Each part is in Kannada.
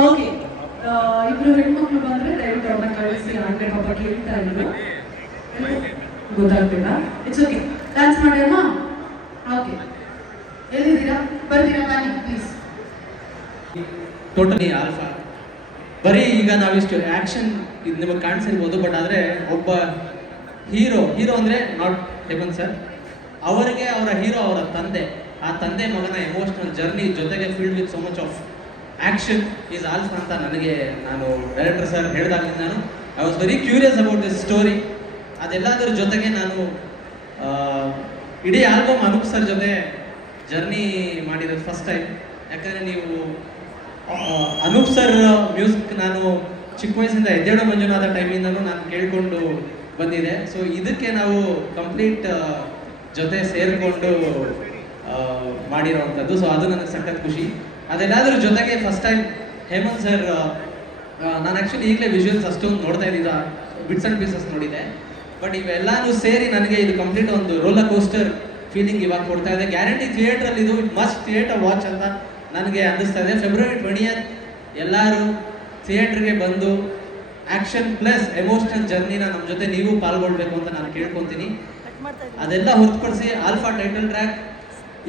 ಓಕೆ, ಇಬ್ರು ಹೆಣ್ಮಕ್ಳು ಬಂದ್ರೆ ದಯವಿಟ್ಟು ಅವ್ರನ್ನ ಕಳಿಸಿ. ಆಂಗ್ರೆ ಪಾಪ ಕೇಳ್ತಾ ಇದ್ರು, ಗೊತ್ತಾಗ್ಬೇಡ. ಇಟ್ಸ್ ಓಕೆ, ಡ್ಯಾನ್ಸ್ ಮಾಡಿ ಅಮ್ಮ. ಓಕೆ, ಎಲ್ಲಿದ್ದೀರಾ? ಬರ್ತೀರಾ? ಬನ್ನಿ ಪ್ಲೀಸ್. ಟೋಟಲಿ ಆಲ್ಫಾ ಬರೀ ಈಗ ನಾವಿಷ್ಟು ಆ್ಯಕ್ಷನ್ ಇದು ನಿಮಗೆ ಕಾಣಿಸಿರ್ಬೋದು, ಬಟ್ ಆದರೆ ಒಬ್ಬ ಹೀರೋ ಅಂದರೆ ನಾಟ್ ಹೇಮಂತ್ ಸರ್, ಅವರಿಗೆ ಅವರ ಹೀರೋ ಅವರ ತಂದೆ, ಆ ತಂದೆ ಮಗನ ಎಮೋಷನಲ್ ಜರ್ನಿ ಜೊತೆಗೆ filled with so much of action is Alpha ಅಂತ ನನಗೆ ನಾನು ಡೈರೆಕ್ಟರ್ ಸರ್ ಹೇಳಿದಾಗಲಿಂದ ನಾನು I was very curious about this story. ಅದೆಲ್ಲದರ ಜೊತೆಗೆ ನಾನು ಇಡೀ ಆಲ್ಬಮ್ ಅನೂಪ್ ಸರ್ ಜೊತೆ ಜರ್ನಿ ಮಾಡಿರೋದು ಫಸ್ಟ್ ಟೈಮ್. ಯಾಕಂದರೆ ನೀವು ಅನೂಪ್ ಸರ್ ಮ್ಯೂಸಿಕ್ ನಾನು ಚಿಕ್ಕ ವಯಸ್ಸಿಂದ ಎದ್ದೇಳೋ ಮಂಜುನಾಥ ಟೈಮಿಂದನೂ ನಾನು ಕೇಳಿಕೊಂಡು ಬಂದಿದೆ. ಸೊ ಇದಕ್ಕೆ ನಾವು ಕಂಪ್ಲೀಟ್ ಜೊತೆ ಸೇರಿಕೊಂಡು ಮಾಡಿರೋವಂಥದ್ದು. ಸೊ ಅದು ನನಗೆ ಸಖತ್ ಖುಷಿ. ಅದೆಲ್ಲದ್ರ ಜೊತೆಗೆ ಫಸ್ಟ್ ಟೈಮ್ ಹೇಮಂತ್ ಸರ್, ನಾನು ಆ್ಯಕ್ಚುಲಿ ಈಗಲೇ ವಿಜುವಲ್ಸ್ ಅಷ್ಟೊಂದು ನೋಡ್ತಾ ಇದ್ದಿದ್ದ, ಬಿಟ್ಸ್ ಆ್ಯಂಡ್ ಪೀಸಸ್ ನೋಡಿದೆ, ಬಟ್ ಇವೆಲ್ಲನೂ ಸೇರಿ ನನಗೆ ಇದು ಕಂಪ್ಲೀಟ್ ಒಂದು ರೋಲರ್ ಕೋಸ್ಟರ್ ಫೀಲಿಂಗ್ ಇವಾಗ ಕೊಡ್ತಾ ಇದೆ. ಗ್ಯಾರಂಟಿ ಥಿಯೇಟ್ರಲ್ಲಿ ಇದು ಮಸ್ಟ್ ಥಿಯೇಟರ್ ವಾಚ್ ಅಂತ ನನಗೆ ಅನ್ನಿಸ್ತಾ ಇದೆ. ಫೆಬ್ರವರಿ 20th ಎಲ್ಲರೂ ಥಿಯೇಟ್ರಿಗೆ ಬಂದು ಆ್ಯಕ್ಷನ್ ಪ್ಲಸ್ ಎಮೋಷನಲ್ ಜರ್ನಿನ ನಮ್ಮ ಜೊತೆ ನೀವು ಪಾಲ್ಗೊಳ್ಬೇಕು ಅಂತ ನಾನು ಕೇಳ್ಕೊತೀನಿ. ಅದೆಲ್ಲ ಹೊರತುಪಡಿಸಿ ಆಲ್ಫಾ ಟೈಟಲ್ ಟ್ರ್ಯಾಕ್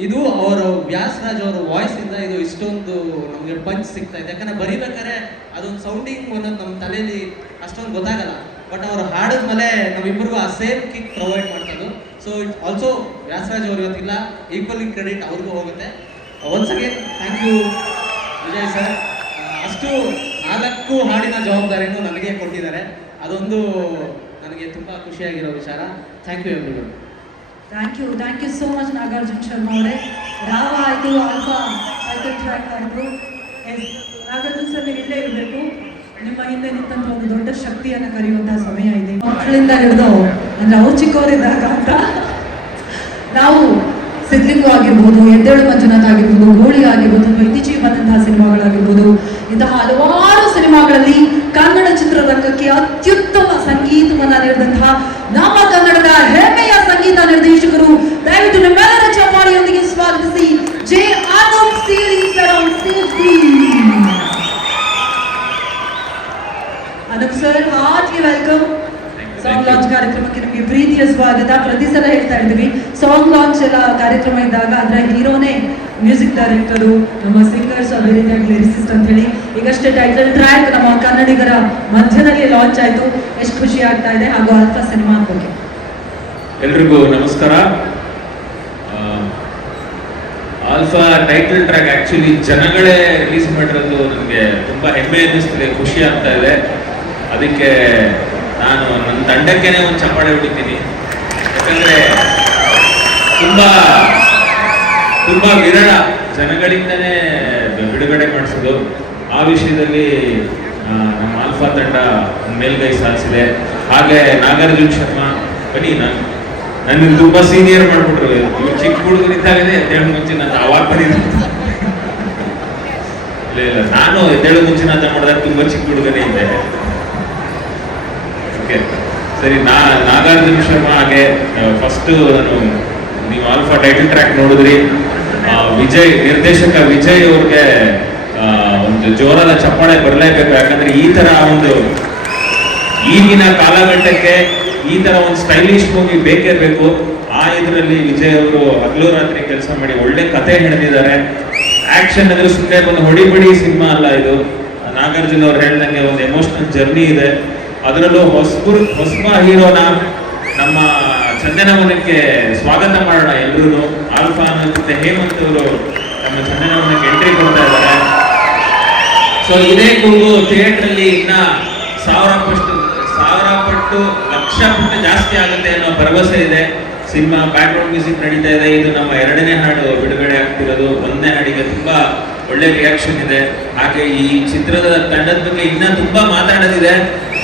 ಇದು ಅವರ ವ್ಯಾಸರಾಜ್ ಅವರ ವಾಯ್ಸಿಂದ ಇದು ಇಷ್ಟೊಂದು ನಮಗೆ ಪಂಚ್ ಸಿಗ್ತಾ ಇದೆ. ಯಾಕಂದರೆ ಬರಿಬೇಕಾದ್ರೆ ಅದೊಂದು ಸೌಂಡಿಂಗ್ ಒಂದೊಂದು ನಮ್ಮ ತಲೆಯಲ್ಲಿ ಅಷ್ಟೊಂದು ಗೊತ್ತಾಗಲ್ಲ, ಬಟ್ ಅವರು ಹಾಡಿದ್ಮೇಲೆ ನಮ್ಮಿಬ್ಬರಿಗೂ ಆ ಸೇಮ್ ಕಿಕ್ ಪ್ರೊವೈಡ್ ಮಾಡ್ತದ್ದು. ಸೊ ಇಟ್ ಆಲ್ಸೋ ವ್ಯಾಸರಾಜ್ ಅವ್ರು ಇವತ್ತಿಲ್ಲ, ಈಕ್ವಲಿ ಕ್ರೆಡಿಟ್ ಅವ್ರಿಗೂ ಹೋಗುತ್ತೆ. Once again thank you Vijay sir. ಅಷ್ಟು 4 ಹಾಡಿನ ಜವಾಬ್ದಾರಿಯನ್ನು ನನಗೆ ಕೊಟ್ಟಿದ್ದಾರೆ, ಅದೊಂದು ನನಗೆ ತುಂಬ ಖುಷಿಯಾಗಿರೋ ವಿಚಾರ. Thank you everyone. Thank you so much Nagarjuna Sharma ಅವರೇ. ರಾವ ಆಯಿತು, ಆಲ್ಫಾ ಟೈಟಲ್ ಟ್ರ್ಯಾಕ್ ಆಯಿತು. ಎಸ್, ನಾಗಾರ್ಜುನ ಸರ್ ನೀವು ಇಲ್ಲೇ ಇರಬೇಕು. ನಿಮ್ಮ ಹಿಂದೆ ನಿಂತಂಥ ಒಂದು ದೊಡ್ಡ ಶಕ್ತಿಯನ್ನು ಕರೆಯುವಂತಹ ಸಮಯ ಇದೆ. ಮಕ್ಕಳಿಂದ ಹಿಡಿದು ಅಂದರೆ ಅವ್ರು ಚಿಕ್ಕವರಿದ್ದಾಗ ಅಂತ ನಾವು ಸಿದ್ಲಿಂಗು ಆಗಿರ್ಬೋದು, ಎದ್ದೇಳು ಮಂಜುನಾಥ್ ಆಗಿರ್ಬೋದು, ಗೋಳಿ ಆಗಿರ್ಬೋದು, ಅಥವಾ ಇತ್ತೀಚೆಗೆ ಬಂದಂತಹ ಸಿನಿಮಾಗಳಾಗಿರ್ಬೋದು, ಇಂತಹ ಹಲವಾರು ಸಿನಿಮಾಗಳಲ್ಲಿ ಕನ್ನಡ ಚಿತ್ರರಂಗಕ್ಕೆ ಅತ್ಯುತ್ತಮ ಸಂಗೀತವನ್ನು ನೀಡಿದಂತಹ ನಮ್ಮ ಕನ್ನಡದ ಹೆಮ್ಮೆಯ ಸಂಗೀತ ನಿರ್ದೇಶಕರು, ದಯವಿಟ್ಟು ನಮ್ಮೆಲ್ಲರ ಚಪ್ಪಾಳೆಯೊಂದಿಗೆ ಸ್ವಾಗತಿಸಿ ಜೆ ಅನೂಪ್ ಸೀರೀಸ್ around stage. Anoop sir, heartily welcome. Song launch ಕಾರ್ಯಕ್ರಮಕ್ಕೆ ನಿಮಗೆ ಪ್ರೀತಿಯ ಸ್ವಾಗತ. ಪ್ರತಿ ಸಲ ಹೇಳ್ತಾ ಇದ್ದೀವಿ, ಸಾಂಗ್ ಲಾಂಚ್ ಎಲ್ಲ ಕಾರ್ಯಕ್ರಮ ಇದ್ದಾಗ ಅದರ ಹೀರೋನೇ ಮ್ಯೂಸಿಕ್ ಡೈರೆಕ್ಟರು, ನಮ್ಮ ಸಿಂಗರ್ಸ್, ಅದೇ ರೀತಿಯಾಗಿ ಲಿರಿಸಿಸ್ಟ್ ಅಂತ ಹೇಳಿ. ಈಗಷ್ಟೇ ಟೈಟಲ್ ಟ್ರ್ಯಾಕ್ ನಮ್ಮ ಕನ್ನಡಿಗರ ಮಧ್ಯದಲ್ಲಿ ಲಾಂಚ್ ಆಯಿತು. ಎಷ್ಟು ಖುಷಿ ಆಗ್ತಾ ಇದೆ. ಹಾಗೂ ಆಲ್ಫಾ ಸಿನಿಮಾ ಬಗ್ಗೆ ಎಲ್ರಿಗೂ ನಮಸ್ಕಾರ. ಆಲ್ಫಾ ಟೈಟಲ್ ಟ್ರ್ಯಾಕ್ ಆಕ್ಚುಲಿ ಜನಗಳೇ ರಿಲೀಸ್ ಮಾಡಿರೋದು ನನಗೆ ತುಂಬಾ ಹೆಮ್ಮೆ ಅನ್ನಿಸ್ತಿದೆ, ಖುಷಿ ಆಗ್ತಾ ಇದೆ. ಅದಕ್ಕೆ ನಾನು ನನ್ನ ತಂಡಕ್ಕೇನೆ ಒಂದು ಚಪ್ಪಾಳೆ ಹೊಡಿತೀನಿ. ಯಾಕಂದ್ರೆ ತುಂಬಾ ವಿರಳ ಜನಗಳಿಂದನೇ ಬಿಡುಗಡೆ ಮಾಡಿಸೋದು. ಆ ವಿಷಯದಲ್ಲಿ ನಮ್ಮ ಆಲ್ಫಾ ತಂಡ ಮೇಲ್ಗೈ ಸಾಧಿಸಿದೆ. ಹಾಗೆ ನಾಗಾರ್ಜುನ ಶರ್ಮಾ, ಬನ್ನಿ, ನನ್ನ ತುಂಬಾ ಸೀನಿಯರ್ ಮಾಡ್ಬಿಟ್ರು. ಇವ್ರು ಚಿಕ್ಕ ಹುಡುಗರಿದ್ದಾಗಲೇ ಎದ್ದೇಳು ಮುಂಚೆ ನಾನು ಅವಾಗ ಬರೀ ಇಲ್ಲ, ನಾನು ಎದ್ದೇಳು ಮುಂಚೆ ಅಂತ ಮಾಡಿದಾಗ ತುಂಬಾ ಚಿಕ್ಕ ಹುಡುಗನೇ ಇದ್ದೆ. ಓಕೆ ಸರಿ, ನಾಗಾರ್ಜುನ ಶರ್ಮಾ ಹಾಗೆ ಫಸ್ಟ್ ನೀವು ಆಲ್ಫಾ ಟೈಟಲ್ ಟ್ರ್ಯಾಕ್ ನೋಡಿದ್ರಿ. ನಿರ್ದೇಶಕ ವಿಜಯ್ ಅವ್ರಿಗೆ ಒಂದು ಜೋರಾದ ಚಪ್ಪಾಳೆ ಬರಲೇಬೇಕು. ಯಾಕಂದ್ರೆ ಈ ತರ ಒಂದು ಈಗಿನ ಕಾಲಘಟ್ಟಕ್ಕೆ ಈ ತರ ಒಂದು ಸ್ಟೈಲಿಶ್ ಮೂವಿ ಬೇಕೇ ಬೇಕು. ಆ ಇದರಲ್ಲಿ ವಿಜಯ್ ಅವರು ಹಗಲು ರಾತ್ರಿ ಕೆಲಸ ಮಾಡಿ ಒಳ್ಳೆ ಕತೆ ಹೇಳಿದ್ದಾರೆ. ಆಕ್ಷನ್ ಅಂದ್ರೆ ಸುಮ್ಮನೆ ಒಂದು ಹೊಡಿಬಡಿ ಸಿನಿಮಾ ಅಲ್ಲ ಇದು. ನಾಗಾರ್ಜುನ ಅವ್ರು ಹೇಳ್ದಂಗೆ ಒಂದು ಎಮೋಷನಲ್ ಜರ್ನಿ ಇದೆ. ಅದರಲ್ಲೂ ಹೊಸಬ ಹೀರೋನ ನಮ್ಮ ಚಂದನವನಕ್ಕೆ ಸ್ವಾಗತ ಮಾಡೋಣ ಎಲ್ರು. ಆಲ್ಫಾ ಅನ್ನೋ ಹೇಮಂತ್ ಅವರು ನಮ್ಮ ಚಂದನವನಕ್ಕೆ ಎಂಟ್ರಿ ಕೊಡ್ತಾ ಇದ್ದಾರೆ. ಸೊ ಇದೇ ಕೂಗು ಥಿಯೇಟರ್ ಅಲ್ಲಿ ಇನ್ನ 1000 ಪಟ್ಟು ಲಕ್ಷ ಪಟ್ಟು ಜಾಸ್ತಿ ಆಗುತ್ತೆ ಅನ್ನೋ ಭರವಸೆ ಇದೆ. ಸಿನಿಮಾ ಬ್ಯಾಕ್ಗ್ರೌಂಡ್ ಮ್ಯೂಸಿಕ್ ನಡೀತಾ ಇದೆ. ಇದು ನಮ್ಮ 2ನೇ ಹಾಡು ಬಿಡುಗಡೆ ಆಗ್ತಿರೋದು. 1ನೇ ಹಾಡಿಗೆ ತುಂಬಾ ಒಳ್ಳೆ ರಿಯಾಕ್ಷನ್ ಇದೆ. ಹಾಗೆ ಈ ಚಿತ್ರದ ತಂಡದ ಬಗ್ಗೆ ಇನ್ನ ತುಂಬಾ ಮಾತಾಡೋದಿದೆ.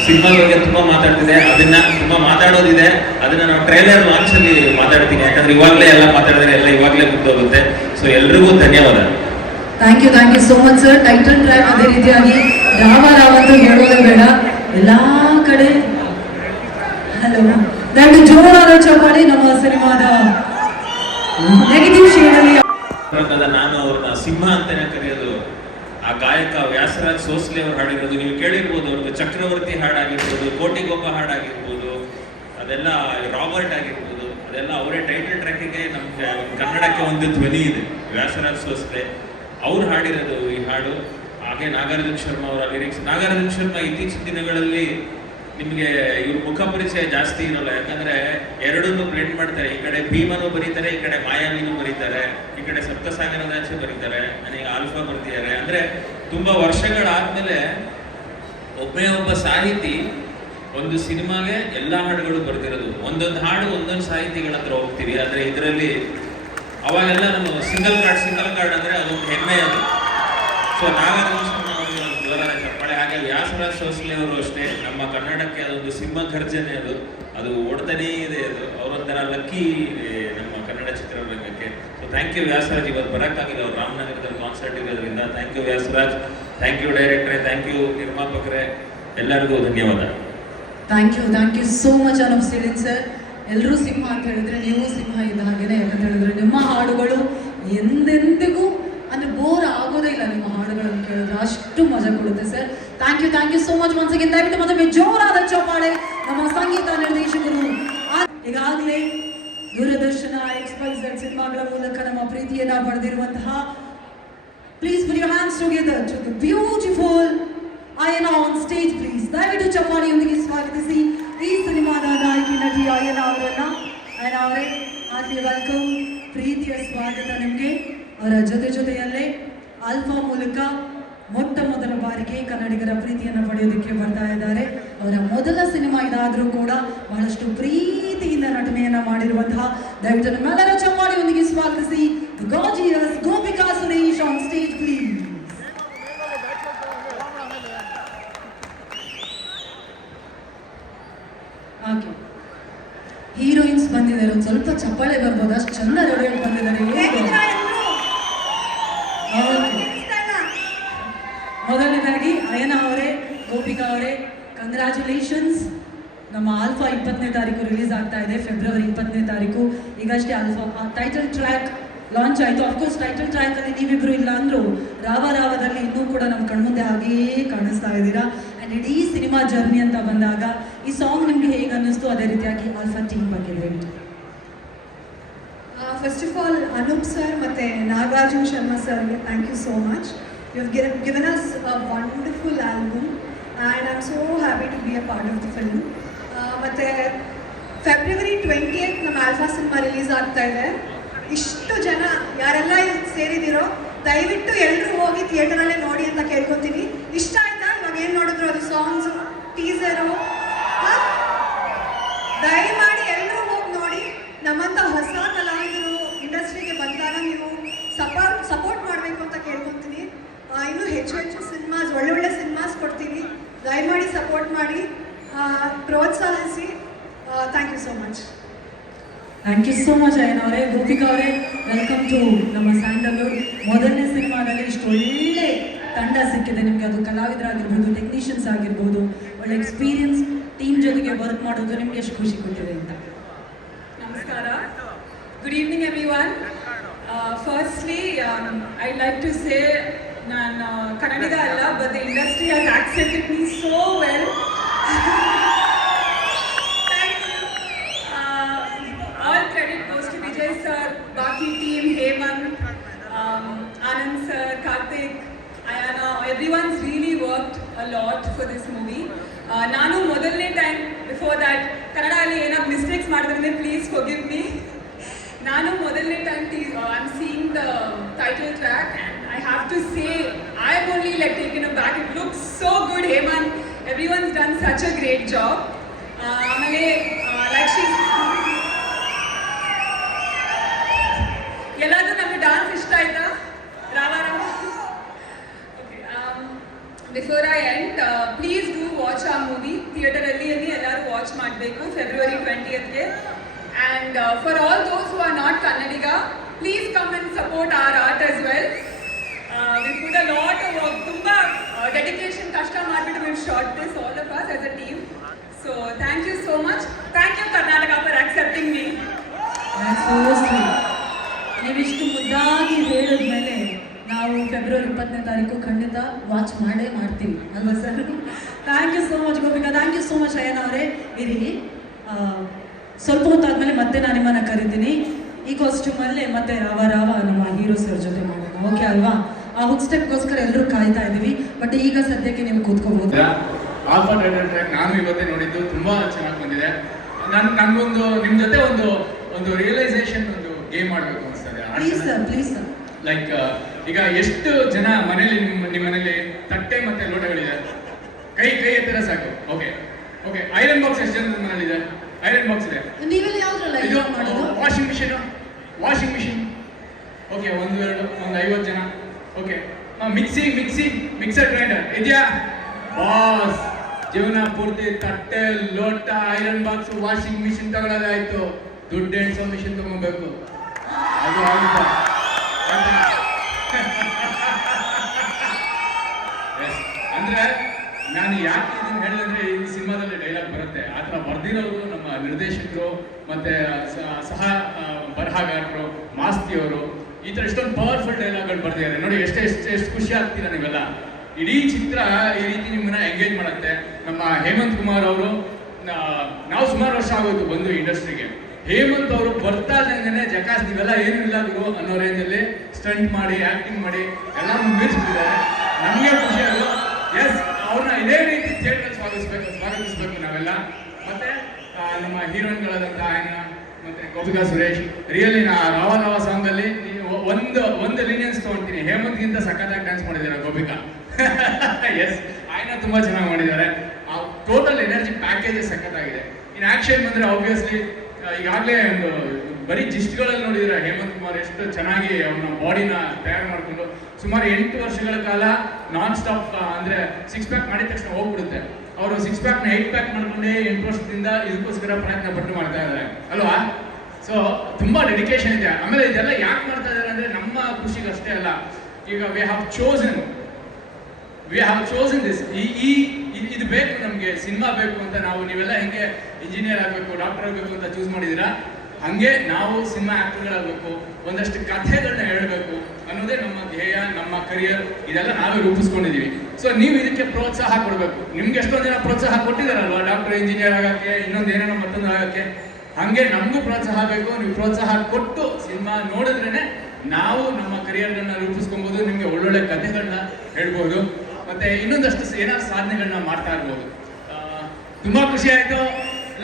ಸಿನಿಮಾ ಬಗ್ಗೆ ತುಂಬಾ ಮಾತಾಡ್ತಿದೆ, ಅದನ್ನ ತುಂಬಾ ಮಾತಾಡೋದಿದೆ. ಅದನ್ನ ನಾವು ಟ್ರೈಲರ್ ಲಾಂಚ್ ಅಲ್ಲಿ ಮಾತಾಡ್ತೀನಿ. ಯಾಕಂದ್ರೆ ಇವಾಗಲೇ ಎಲ್ಲ ಮಾತಾಡಿದ್ರೆ ಎಲ್ಲ ಇವಾಗಲೇ ಮುಗ್ದೋಗುತ್ತೆ. ಸೊ ಎಲ್ರಿಗೂ ಧನ್ಯವಾದ. Thank you so much sir. Title track ಅದೇ ರೀತಿಯಾಗಿ ರಾವಂತೂ ಹೇಳೋದೇ ಬೇಡ, ಎಲ್ಲಾ ಕಡೆ ಹಲೋ ದೊಡ್ಡ ಜೋರಾದ ಚಪ್ಪಾಳೆ ನಮ್ಮ ಸಿನಿಮಾದ ನೆಗೆಟಿವ್ ಶೇಡ್ ಅಲ್ಲಿ. ನಾನು ಅವ್ರನ್ನ ಸಿಂಹ ಅಂತಾನೆ ಕರೆಯೋದು. ಆ ಗಾಯಕ ವ್ಯಾಸರಾಜ್ ಸೋಸ್ಲೆ ಅವ್ರು ಹಾಡಿರೋದು ನೀವು ಕೇಳಿರ್ಬೋದು. ಅವ್ರದ್ದು ಚಕ್ರವರ್ತಿ ಹಾಡಾಗಿರ್ಬೋದು, ಕೋಟಿಗೊಬ್ಬ ಹಾಡಾಗಿರ್ಬೋದು, ಅದೆಲ್ಲ ರಾಬರ್ಟ್ ಆಗಿರ್ಬೋದು, ಅದೆಲ್ಲ ಅವರೇ ಟೈಟಲ್ ಟ್ರ್ಯಾಕಿಗೆ ನಮ್ಗೆ ಕನ್ನಡಕ್ಕೆ ಒಂದು ಧ್ವನಿ ಇದೆ. ವ್ಯಾಸರಾಜ್ ಸೋಸ್ಲೆ ಅವ್ರು ಹಾಡಿರೋದು ಈ ಹಾಡು. ಹಾಗೆ ನಾಗಾರ್ಜುನ ಶರ್ಮಾ ಅವರ ಲಿರಿಕ್ಸ್. ನಾಗಾರ್ಜುನ ಶರ್ಮಾ ಇತ್ತೀಚಿನ ದಿನಗಳಲ್ಲಿ ನಿಮಗೆ ಇವ್ರ ಮುಖ ಪರಿಚಯ ಜಾಸ್ತಿ ಇರೋಲ್ಲ, ಯಾಕಂದ್ರೆ ಎರಡನ್ನೂ ಬ್ಲೆಂಡ್ ಮಾಡ್ತಾರೆ. ಈ ಕಡೆ ಭೀಮನು ಬರೀತಾರೆ, ಈ ಕಡೆ ಮಾಯಾವಿನೂ ಬರೀತಾರೆ, ಈ ಕಡೆ ಸಪ್ತಸಾಗರದಾಚೆ ಬರೀತಾರೆ, ನನಗೆ ಆಲ್ಫಾ ಬರ್ತಿದ್ದಾರೆ. ಅಂದ್ರೆ ತುಂಬಾ ವರ್ಷಗಳಾದ್ಮೇಲೆ ಒಬ್ಬನೇ ಒಬ್ಬ ಸಾಹಿತಿ ಒಂದು ಸಿನಿಮಾಗೆ ಎಲ್ಲಾ ಹಾಡುಗಳು ಬರ್ತಿರೋದು. ಒಂದೊಂದು ಹಾಡು ಒಂದೊಂದು ಸಾಹಿತಿಗಳ ಹತ್ರ ಹೋಗ್ತೀವಿ. ಆದ್ರೆ ಇದರಲ್ಲಿ ಅವಾಗೆಲ್ಲ ನಮ್ಮ ಸಿಂಗಲ್ ಕಾರ್ಡ್ ಅಂದ್ರೆ ಅದೊಂದು ಹೆಮ್ಮೆ ಅದು. ಸೊ ನಾಗಾರ್ಜುನ ಶರ್ಮಾ ಅವರಿಗೆ ಒಂದು ಜೋರಾದ ಚಪ್ಪಾಳೆ. ಹಾಗೆ ವ್ಯಾಸರಾಜ್ ಸೋಸ್ಲೆ ಅವರು ಅಷ್ಟೇ, ನಮ್ಮ ಕನ್ನಡಕ್ಕೆ ಅದೊಂದು ಸಿಂಹ ಗರ್ಜನೆ, ಅದು ಓಡ್ತಾನೇ ಇದೆ. ಅದು ಅವರೊಂಥರ ಲಕ್ಕಿ ನಮ್ಮ ಕನ್ನಡ ಚಿತ್ರರಂಗಕ್ಕೆ. So thank you Vyasaraj. ಇವತ್ತು ಬರೋಕ್ಕಾಗಿಲ್ಲ, ಅವ್ರು ರಾಮನಗರದಲ್ಲಿ ಕಾನ್ಸರ್ಟ್ ಇರೋದ್ರಿಂದ. Thank you Vyasaraj, thank you ಡೈರೆಕ್ಟ್ರೆ, ಥ್ಯಾಂಕ್ ಯು ನಿರ್ಮಾಪಕರೇ, ಎಲ್ಲರಿಗೂ ಧನ್ಯವಾದ. Thank you so much Anoop Seelin sir. ಎಲ್ಲರೂ ಸಿಂಹ ಅಂತ ಹೇಳಿದ್ರೆ ನೀವು ಸಿಂಹ ಇದ್ದ ಹಾಗೇನೆ. ಯಾಕಂತ ಹೇಳಿದ್ರೆ ನಿಮ್ಮ ಹಾಡುಗಳು ಎಂದೆಂದಿಗೂ ಅಂದ್ರೆ ಬೋರ್ ಆಗೋದೇ ಇಲ್ಲ. ನಿಮ್ಮ ಹಾಡುಗಳನ್ನು ಕೇಳಿದ್ರೆ ಅಷ್ಟು ಮಜಾ ಕೊಡುತ್ತೆ sir. Thank you so much once again. ದಯವಿಟ್ಟು ಮತ್ತೊಮ್ಮೆ ಜೋರಾದ ಚಪ್ಪಾಳೆ ನಮ್ಮ ಸಂಗೀತ ನಿರ್ದೇಶಕರು. ಈಗಾಗಲೇ ದೂರದರ್ಶನ XYZ ಸಿನಿಮಾಗಳ ಮೂಲಕ ನಮ್ಮ ಪ್ರೀತಿಯನ್ನ ಪಡೆದಿರುವಂತಹ, please put your hands together to the beautiful Ayana on stage please. ದಯವಿಟ್ಟು ಚಪ್ಪಾಳೆಯೊಂದಿಗೆ ಸ್ವಾಗತಿಸಿ ಈ ಸಿನಿಮಾದ ನಾಯಕಿ ನಟಿ ಅಯನ ಅವರನ್ನ. ಅಯನ ಅವರೇ, ಹಾರ್ಟ್ಲಿ ವೆಲ್ಕಮ್, ಪ್ರೀತಿಯ ಸ್ವಾಗತ ನಿಮಗೆ. ಅವರ ಜೊತೆಯಲ್ಲೇ ಆಲ್ಫಾ ಮೂಲಕ ಮೊಟ್ಟ ಮೊದಲ ಬಾರಿಗೆ ಕನ್ನಡಿಗರ ಪ್ರೀತಿಯನ್ನು ಪಡೆಯೋದಕ್ಕೆ ಬರ್ತಾ ಇದ್ದಾರೆ. ಅವರ ಮೊದಲ ಸಿನಿಮಾ ಇದಾದರೂ ಕೂಡ ಬಹಳಷ್ಟು ಪ್ರೀತಿಯಿಂದ ನಟನೆಯನ್ನ ಮಾಡಿರುವಂತಹ, ದಯವಿಟ್ಟು ನಮ್ಮೆಲ್ಲರ ಚಪ್ಪಾಳೆಯೊಂದಿಗೆ ಸ್ವಾಗತಿಸಿ gorgeous Gopika Suresh on stage please. Okay, heroines ಬಂದಿದ್ದಾರೆ, ಒಂದು ಸ್ವಲ್ಪ ಚಪ್ಪಾಳೆ ಬರ್ಬೋದು. ಅಷ್ಟು ಚಂದ ರೆಡಿಯಾಗಿ ಬಂದಿದ್ದಾರೆ. ಮೊದಲನೇದಾಗಿ ಅಯನ ಅವರೇ, ಗೋಪಿಕಾ ಅವರೇ, ಕಂಗ್ರ್ಯಾಚುಲೇಷನ್ಸ್. ನಮ್ಮ ಆಲ್ಫಾ 20ನೇ ತಾರೀಕು ರಿಲೀಸ್ ಆಗ್ತಾ ಇದೆ, ಫೆಬ್ರವರಿ 20ನೇ ತಾರೀಕು. ಈಗಷ್ಟೇ ಆಲ್ಫಾ ಟೈಟಲ್ ಟ್ರ್ಯಾಕ್ ಲಾಂಚ್ ಆಯಿತು. ಅಫ್ಕೋರ್ಸ್ ಟೈಟಲ್ ಟ್ರ್ಯಾಕಲ್ಲಿ ನೀವಿಬ್ರು ಇಲ್ಲ ಅಂದರೂ ರಾವದಲ್ಲಿ ಇನ್ನೂ ಕೂಡ ನಮ್ಮ ಕಣ್ಮುಂದೆ ಹಾಗೆಯೇ ಕಾಣಿಸ್ತಾ ಇದ್ದೀರಾ. ಆ್ಯಂಡ್ ಇಡೀ ಸಿನಿಮಾ ಜರ್ನಿ ಅಂತ ಬಂದಾಗ ಈ ಸಾಂಗ್ ನಿಮಗೆ ಹೇಗೆ ಅನ್ನಿಸ್ತು, ಅದೇ ರೀತಿಯಾಗಿ ಆಲ್ಫಾ ಟೀಮ್ ಬಗ್ಗೆ ದಯವಿಟ್ಟು. First of all Anoop sir ಮತ್ತು ನಾಗಾರ್ಜುನ ಶರ್ಮಾ ಸರ್ಗೆ thank you so much. You have given us a wonderful album and I'm so happy to be a part of the film. ಮತ್ತು ಫೆಬ್ರವರಿ 20th ನಮ್ಮ ಆಲ್ಫಾ ಸಿನಿಮಾ ರಿಲೀಸ್ ಆಗ್ತಾ ಇದೆ. ಇಷ್ಟು ಜನ ಯಾರೆಲ್ಲ ಸೇರಿದಿರೋ ದಯವಿಟ್ಟು ಎಲ್ಲರೂ ಹೋಗಿ ಥಿಯೇಟರಲ್ಲೇ ನೋಡಿ ಅಂತ ಕೇಳ್ಕೊತೀನಿ. ಇಷ್ಟ ಆಯ್ತಾ? ಇವಾಗ ಏನು ನೋಡಿದ್ರು ಅದು ಸಾಂಗ್ಸು, ಟೀಸರು, ದಯಮಾಡಿ ಎಲ್ಲರೂ ಹೋಗಿ ನೋಡಿ. ನಮ್ಮಂಥ ಹೊಸ ಕಲಾವಿದರು ಇಂಡಸ್ಟ್ರಿಗೆ ಬಂದಾಗ ನೀವು ಸಪೋರ್ಟ್ ಮಾಡಬೇಕು ಅಂತ ಕೇಳ್ಕೊತೀನಿ. ಇನ್ನೂ ಹೆಚ್ಚು ಸಿನಿಮಾಸ್, ಒಳ್ಳೊಳ್ಳೆ ಸಿನಿಮಾಸ್ ಕೊಡ್ತೀವಿ. ದಯಮಾಡಿ ಸಪೋರ್ಟ್ ಮಾಡಿ, ಪ್ರೋತ್ಸಾಹಿಸಿ. Thank you so much. Thank you so much ಅಯ್ಯನ ಅವರೇ. ಗೋಪಿಕಾ ಅವರೇ, ವೆಲ್ಕಮ್ ಟು ನಮ್ಮ ಸ್ಯಾಂಡಲ್ವುಡ್. ಮೊದಲನೇ ಸಿನಿಮಾದಲ್ಲಿ ಇಷ್ಟು ಒಳ್ಳೆ ತಂಡ ಸಿಕ್ಕಿದೆ ನಿಮಗೆ. ಅದು ಕಲಾವಿದರಾಗಿರ್ಬೋದು, ಟೆಕ್ನಿಷಿಯನ್ಸ್ ಆಗಿರ್ಬೋದು, ಒಳ್ಳೆ ಎಕ್ಸ್ಪೀರಿಯನ್ಸ್ ಟೀಮ್ ಜೊತೆಗೆ ವರ್ಕ್ ಮಾಡೋದು ನಿಮಗೆ ಎಷ್ಟು ಖುಷಿ ಕೊಟ್ಟಿದೆ ಅಂತ. ನಮಸ್ಕಾರ. Good evening everyone. Firstly I like to say, ನಾನು ಕನ್ನಡಿಗ ಅಲ್ಲ, but the industry has accepted me so well. All credit goes to Vijay sir, Baki team, Hemant, Anand sir, Karthik, Ayana. Everyone's really worked a lot for this movie. Nanu modalne time before that Kannada alli ena mistakes madidre please forgive me. Nanu modalne time I'm seeing the title track and I have to say I'm only like taken aback. It looks so good, Hemant. Everyone's done such a great job. Amale like she's ಎಲ್ಲಾದರೂ ನಮಗೆ ಡಾನ್ಸ್ ಇಷ್ಟ ಆಯ್ತಾ? ರಾವ okay. Before I end, please do watch a movie. ಥಿಯೇಟರಲ್ಲಿ ಎಲ್ಲರೂ ವಾಚ್ ಮಾಡಬೇಕು February 20th. And for all those who are not Kannadiga, please come and support our art as well. We put a lot of work, ತುಂಬ ಡೆಡಿಕೇಶನ್ ಕಷ್ಟ ಮಾಡಿಬಿಟ್ಟು we shot this all of us as a team. So thank you so much. Thank you Karnataka for accepting me. ನೀವಿಷ್ಟು ಮುದ್ದಾಗಿ ಹೇಳಿದ್ಮೇಲೆ ನಾವು ಫೆಬ್ರವರಿ 20ನೇ ತಾರೀಕು ಖಂಡಿತ ವಾಚ್ ಮಾಡೇ ಮಾಡ್ತೀವಿ ಅಲ್ವಾ sir? Thank you so much Gopika, thank you so much ಅಯ್ಯನ ಅವರೇ. ಇರಿ, ಸ್ವಲ್ಪ ಹೊತ್ತಾದ್ಮೇಲೆ ಮತ್ತೆ ನಾನು ನಿಮ್ಮನ್ನು ಕರಿತೀನಿ. ಈ ಕಾಸ್ಟ್ಯೂಮಲ್ಲೇ ಮತ್ತೆ ರಾವ ನಮ್ಮ ಹೀರೋ ಸರ್ ಜೊತೆ ಮಾಡೋಣ, ಓಕೆ ಅಲ್ವಾ? ಆ ಹುಕ್ ಸ್ಟೆಪ್ಗೋಸ್ಕರ ಎಲ್ಲರೂ ಕಾಯ್ತಾ ಇದ್ದೀವಿ. ಬಟ್ ಈಗ ಸದ್ಯಕ್ಕೆ ನೀವು ಕೂತ್ಕೋಬಹುದು. ಆಲ್ಫಾ ಟೈಟಲ್ ಟ್ರ್ಯಾಕ್ ನಾನು ಇವತ್ತೇ ನೋಡಿದ್ದು, ತುಂಬಾ ಚೆನ್ನಾಗಿ ಬಂದಿದೆ. ನನಗೊಂದು ನಿಮ್ಮ ಜೊತೆ ಒಂದು ರಿಯಲೈಸೇಷನ್, ಒಂದು ಗೇಮ್ ಮಾಡಬೇಕು ಅನಿಸ್ತದೆ. Please sir, please sir. Like ಈಗ ಎಷ್ಟು ಜನ ಮನೇಲಿ ನಿಮ್ಮ ಮನೇಲಿ ತಟ್ಟೆ ಮತ್ತೆ ಲೋಟಗಳಿದೆ? ಕೈ ಎತ್ತರ ಸಾಕು. ಓಕೆ ಐರನ್ ಬಾಕ್ಸ್ ಎಷ್ಟು ಜನ ಮನೇಲಿದೆ? ಐರನ್ ಬಾಕ್ಸ್ ಇದೆ. ನೀವೆಲ್ಲ ಯಾವ್ದ್ರಲ್ಲ ಇದು ಮಾಡೋದು? Washing machine. ಓಕೆ, ಒಂದು 50 ಜನ. ಓಕೆ, ಮಿಕ್ಸರ್ ಗ್ರೈಂಡರ್ ಇದೆಯಾ? ಬಾಸ್, ಜೀವನ ಪೂರ್ತಿ ತಟ್ಟೆ ಲೋಟ ಐರನ್ ಬಾಕ್ಸ್ ವಾಷಿಂಗ್ ಮಿಷಿನ್ ತಗೊಳ್ಳೋದಾಯ್ತು, ದುಡ್ಡು ಎಣಿಸೋ ಮಿಷಿನ್ ತಗೊಬೇಕು. ಅದು ಆಗುತ್ತಾ? ಅಂದ್ರೆ ನಾನು ಯಾಕೆ ಇದನ್ನು ಹೇಳಿದ್ರೆ, ಈ ಸಿನಿಮಾದಲ್ಲಿ ಡೈಲಾಗ್ ಬರುತ್ತೆ, ಆ ಥರ ಬರ್ದಿರೋರು ನಮ್ಮ ನಿರ್ದೇಶಕರು ಮತ್ತೆ ಸಹ ಬರಹಗಾರರು, ಮಾಸ್ತಿಯವರು, ಈ ಥರ ಎಷ್ಟೊಂದು ಪವರ್ಫುಲ್ ಡೈಲಾಗ್ಗಳು ಬರ್ದಿದ್ದಾರೆ ನೋಡಿ. ಎಷ್ಟು ಖುಷಿ ಆಗ್ತೀರಾ ನೀವೆಲ್ಲ. ಇಡೀ ಚಿತ್ರ ಈ ರೀತಿ ನಿಮ್ಮನ್ನ ಎಂಗೇಜ್ ಮಾಡುತ್ತೆ. ನಮ್ಮ ಹೇಮಂತ್ ಕುಮಾರ್ ಅವರು, ನಾವು ಸುಮಾರು ವರ್ಷ ಆಗೋಯ್ತು ಬಂದು ಇಂಡಸ್ಟ್ರಿಗೆ. ಹೇಮಂತ್ ಅವರು ಬರ್ತಾ ಇದ್ದಂಗೆ ಜಕಾಸ್ ನೀವೆಲ್ಲ ಏನೂ ಇಲ್ಲ ಗುರು ಅನ್ನೋ ರೇಂಜಲ್ಲಿ ಸ್ಟಂಟ್ ಮಾಡಿ, ಆಕ್ಟಿಂಗ್ ಮಾಡಿ ಎಲ್ಲರೂ ಮೀರಿಸ್ಬಿಟ್ಟಿದ್ದಾರೆ. ನಮಗೆ ಖುಷಿ ಅದು. ಎಸ್, ಅವ್ರನ್ನ ಇದೇ ರೀತಿ ಥಿಯೇಟರ್ ಸ್ವಾಗತಿಸ್ಬೇಕು ನಾವೆಲ್ಲ. ಮತ್ತೆ ನಮ್ಮ ಹೀರೋಯಿನ್ಗಳಾದಂಥ ಆಯನ ಮತ್ತೆ ಗೋಪಿಕಾ ಸುರೇಶ್, ರಿಯಲಿ ರಾವ ಸಾಂಗ್ ಅಲ್ಲಿ ಒಂದು ಲೀನಿಯನ್ಸ್ ತಗೊಂತೀನಿ, ಹೇಮಂತ್ಗಿಂತ ಸಖತ್ತಾಗಿ ಡ್ಯಾನ್ಸ್ ಮಾಡಿದ್ದಾರೆ ಗೋಪಿಕಾ. ಎಸ್, ಆಯನ ತುಂಬಾ ಚೆನ್ನಾಗಿ ಮಾಡಿದ್ದಾರೆ. ಆ ಟೋಟಲ್ ಎನರ್ಜಿ ಪ್ಯಾಕೇಜ್ ಸಖತ್ತಾಗಿದೆ. ಇನ್ ಆಕ್ಷನ್ ಬಂದ್ರೆ ಆಬ್ವಿಯಸ್ಲಿ ಈಗಾಗಲೇ ಒಂದು ಬರೀ ಜಿಸ್ಟ್ಗಳಲ್ಲಿ ನೋಡಿದ್ರೆ ಹೇಮಂತ್ ಕುಮಾರ್ ಎಷ್ಟು ಚೆನ್ನಾಗಿ ಅವನ ಬಾಡಿನ ತಯಾರು ಮಾಡಿಕೊಂಡು ಸುಮಾರು 8 ವರ್ಷಗಳ ಕಾಲ ನಾನ್ ಸ್ಟಾಪ್, ಅಂದ್ರೆ 6 ಪ್ಯಾಕ್ ಮಾಡಿದ ತಕ್ಷಣ ಹೋಗ್ಬಿಡುತ್ತೆ. ಅವರು 6 ಪ್ಯಾಕ್ನ 8 ಪ್ಯಾಕ್ ಮಾಡ್ಕೊಂಡೇ 8 ವರ್ಷದಿಂದ ಇದಕ್ಕೋಸ್ಕರ ಪ್ರಯತ್ನ ಪಟ್ಟು ಮಾಡ್ತಾ ಇದ್ದಾರೆ ಅಲ್ವಾ? ಸೊ ತುಂಬಾ ಡೆಡಿಕೇಶನ್ ಇದೆ. ಆಮೇಲೆ ಇದೆಲ್ಲ ಯಾಕೆ ಮಾಡ್ತಾ ಇದ್ದಾರೆ ಅಂದ್ರೆ ನಮ್ಮ ಖುಷಿಗೆ ಅಷ್ಟೇ ಅಲ್ಲ. ಈಗ ವಿ ಹ್ಯಾವ್ ಚೋಸನ್ ದಿಸ್. ಇದು ಬೇಕು ನಮಗೆ, ಸಿನಿಮಾ ಬೇಕು ಅಂತ ನೀವೆಲ್ಲ ಹೆಂಗೆ ಇಂಜಿನಿಯರ್ ಆಗಬೇಕು, ಡಾಕ್ಟರ್ ಆಗಬೇಕು ಅಂತ ಚೂಸ್ ಮಾಡಿದ್ದೀರಾ, ಹಂಗೆ ನಾವು ಸಿನಿಮಾ ಆಕ್ಟರ್ಗಳಾಗಬೇಕು, ಒಂದಷ್ಟು ಕಥೆಗಳನ್ನ ಹೇಳಬೇಕು ಅನ್ನೋದೇ ನಮ್ಮ ಧ್ಯೇಯ, ನಮ್ಮ ಕರಿಯರ್. ಇದೆಲ್ಲ ನಾವೇ ರೂಪಿಸ್ಕೊಂಡಿದ್ದೀವಿ. ಸೊ ನೀವು ಇದಕ್ಕೆ ಪ್ರೋತ್ಸಾಹ ಕೊಡಬೇಕು. ನಿಮ್ಗೆ ಎಷ್ಟೊಂದು ಜನ ಪ್ರೋತ್ಸಾಹ ಕೊಟ್ಟಿದ್ದಾರಲ್ವಾ, ಡಾಕ್ಟರ್, ಇಂಜಿನಿಯರ್ ಆಗಕ್ಕೆ, ಇನ್ನೊಂದು ಏನೇನೋ ಮತ್ತೊಂದು ಆಗಕ್ಕೆ. ಹಂಗೆ ನಮಗೂ ಪ್ರೋತ್ಸಾಹ ಬೇಕು. ನೀವು ಪ್ರೋತ್ಸಾಹ ಕೊಟ್ಟು ಸಿನಿಮಾ ನೋಡಿದ್ರೇನೆ ನಾವು ನಮ್ಮ ಕರಿಯರ್ಗಳನ್ನ ರೂಪಿಸ್ಕೊಬೋದು, ನಿಮಗೆ ಒಳ್ಳೊಳ್ಳೆ ಕಥೆಗಳನ್ನ ಹೇಳ್ಬೋದು, ಮತ್ತೆ ಇನ್ನೊಂದಷ್ಟು ಏನಾದ್ರು ಸಾಧನೆಗಳನ್ನ ಮಾಡ್ತಾ ಇರ್ಬೋದು. ತುಂಬಾ ಖುಷಿ ಆಯ್ತು.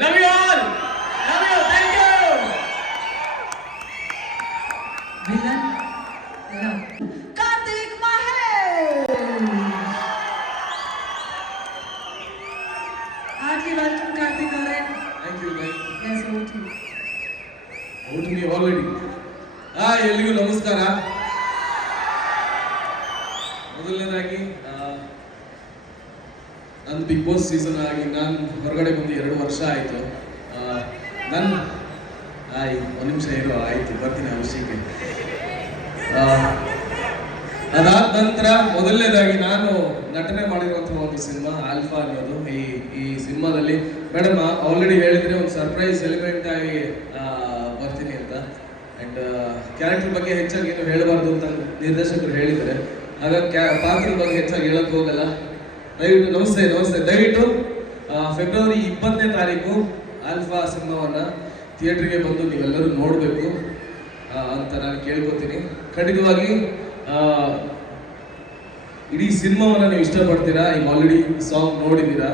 Love you all, love you, thank you. Karthik Mahesh, heartly welcome Karthik ಅವರೇ. Thank you. Yes, over to you. Out me already. ಎಲ್ಲಿಗೂ ನಮಸ್ಕಾರ. ಮೊದಲನೇದಾಗಿ ನಂದು ಬಿಗ್ ಬಾಸ್ ಸೀಸನ್ ಆಗಿ ನಾನು ಹೊರಗಡೆ ಬಂದು 2 ವರ್ಷ ಆಯಿತು. ಒಂದು ನಿಮಿಷ ಇರೋ, ಆಯಿತು ಬರ್ತೀನಿ ಆ ವಿಷಯಕ್ಕೆ. ಅದಾದ ನಂತರ ಮೊದಲನೇದಾಗಿ ನಾನು ನಟನೆ ಮಾಡಿರುವಂತಹ ಒಂದು ಸಿನಿಮಾ ಆಲ್ಫಾ ಅನ್ನೋದು. ಈ ಸಿನಿಮಾದಲ್ಲಿ ಮೇಡಮ್ ಆಲ್ರೆಡಿ ಹೇಳಿದ್ರೆ ಒಂದು ಸರ್ಪ್ರೈಸ್ ಎಲಿಮೆಂಟ್ ಆಗಿ ಬರ್ತೀನಿ ಅಂತ. ಆ್ಯಂಡ್ ಕ್ಯಾರೆಕ್ಟರ್ ಬಗ್ಗೆ ಹೆಚ್ಚಾಗಿ ಏನು ಹೇಳಬಾರ್ದು ಅಂತ ನಿರ್ದೇಶಕರು ಹೇಳಿದ್ದಾರೆ. ಹಾಗಾಗಿ ಪಾತ್ರದ ಬಗ್ಗೆ ಹೆಚ್ಚಾಗಿ ಹೇಳಕ್ಕೆ ಹೋಗಲ್ಲ. ದಯವಿಟ್ಟು ನಮಸ್ತೆ ದಯವಿಟ್ಟು ಫೆಬ್ರವರಿ 20ನೇ ತಾರೀಕು ಆಲ್ಫಾ ಸಿನಿಮಾವನ್ನು ಥಿಯೇಟ್ರಿಗೆ ಬಂದು ನೀವೆಲ್ಲರೂ ನೋಡಬೇಕು ಅಂತ ನಾನು ಕೇಳ್ಕೊತೀನಿ. ಖಂಡಿತವಾಗಿ ಇಡೀ ಸಿನಿಮಾವನ್ನು ನೀವು ಇಷ್ಟಪಡ್ತೀರಾ. ಈಗ ಆಲ್ರೆಡಿ ಸಾಂಗ್ ನೋಡಿದ್ದೀರಾ,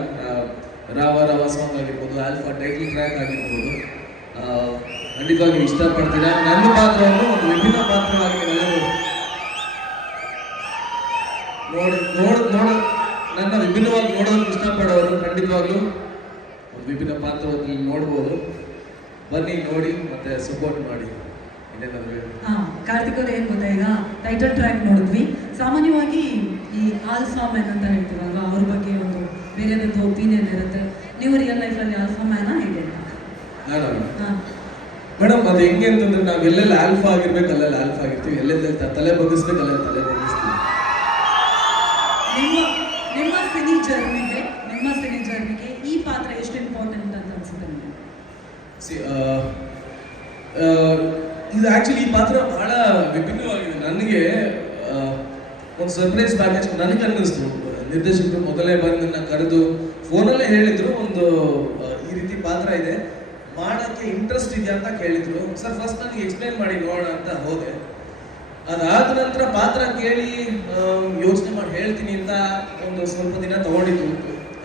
ರಾವ ಸಾಂಗ್ ಆಗಿರ್ಬೋದು, ಆಲ್ಫಾ ಟೈಟಲ್ ಟ್ರ್ಯಾಕ್ ಆಗಿರ್ಬೋದು. ಖಂಡಿತವಾಗಿ ನೀವು ಇಷ್ಟಪಡ್ತೀರಾ. ನನ್ನ ಪಾತ್ರವನ್ನು ಒಂದು ವಿಭಿನ್ನ ಪಾತ್ರವಾಗಿ ನೀವೆಲ್ಲರೂ ನನ್ನ ವಿಭಿನ್ನವಾಗಿ ನೋಡೋದಕ್ಕೆ ಇಷ್ಟಪಡೋರು ಖಂಡಿತವಾಗ್ಲೂ ಒಂದು ವಿಭಿನ್ನ ಪಾತ್ರವನ್ನು ನೋಡ್ಬೋದು. ಬನ್ನಿ, ನೋಡಿ ಮತ್ತೆ ಸಪೋರ್ಟ್ ಮಾಡಿ. ಕಾರ್ತಿಕ್ ಅವ್ರು ಏನು ಗೊತ್ತಾ, ಈಗ ಟೈಟಲ್ ಟ್ರ್ಯಾಕ್ ನೋಡಿದ್ವಿ. ಸಾಮಾನ್ಯವಾಗಿ ಈ ಆಲ್ಫಾ ಮ್ಯಾನ್ ಅಂತ ಹೇಳ್ತೀವಲ್ವಾ, ಅವ್ರ ಬಗ್ಗೆ ಒಂದು ಬೇರೆದಂತ ಒಪಿನಿಯನ್ ಇರುತ್ತೆ. ನೀವು ರಿಯಲ್ ಲೈಫಲ್ಲಿ ಆಲ್ಫಾ ಮ್ಯಾನಾ ಹೇಗೆ? ಮೇಡಮ್ ಅದು ಹೆಂಗೆ ಅಂತಂದ್ರೆ, ನಾವು ಎಲ್ಲೆಲ್ಲ ಆಲ್ಫಾ ಆಗಿರ್ಬೇಕು ಅಲ್ಲೆಲ್ಲ ಆಲ್ಫಾ ಆಗಿರ್ತೀವಿ, ಎಲ್ಲೆಲ್ಲ ತಲೆ ಬಗ್ಗಿಸ್ಬೇಕು ಅಲ್ಲೆಲ್ಲ ತಲೆ ಬಗ್ಗಿಸ್ತೀವಿ. ನಿಮ್ಮ ಸಿನಿ ಜರ್ನಿಗೆ ಈ ಪಾತ್ರ ಎಷ್ಟು ಇಂಪಾರ್ಟೆಂಟ್ ಅಂತ ಅನ್ಸುತ್ತೆ ನಿಮಗೆ? ಇದು ಆ್ಯಕ್ಚುಲಿ ಈ ಪಾತ್ರ ಬಹಳ ವಿಭಿನ್ನವಾಗಿದೆ. ನನಗೆ ಒಂದು ಸರ್ಪ್ರೈಸ್ ಪ್ಯಾಕೇಜ್ ನನಗೆ ಅನ್ನಿಸ್ತು. ನಿರ್ದೇಶಕರು ಮೊದಲೇ ಬಂದು ನನ್ನ ಕರೆದು ಫೋನಲ್ಲೇ ಹೇಳಿದ್ರು, ಒಂದು ಈ ರೀತಿ ಪಾತ್ರ ಇದೆ, ಮಾಡೋಕ್ಕೆ ಇಂಟ್ರೆಸ್ಟ್ ಇದೆಯಾ ಅಂತ ಕೇಳಿದ್ರು. ಸರ್ ಫಸ್ಟ್ ನನಗೆ ಎಕ್ಸ್ಪ್ಲೈನ್ ಮಾಡಿ ನೋಡೋಣ ಅಂತ ಹೋದೆ. ಅದಾದ ನಂತರ ಪಾತ್ರ ಕೇಳಿ ಯೋಚನೆ ಮಾಡಿ ಹೇಳ್ತೀನಿ ಅಂತ ಒಂದು ಸ್ವಲ್ಪ ದಿನ ತಗೊಂಡಿದ್ದು.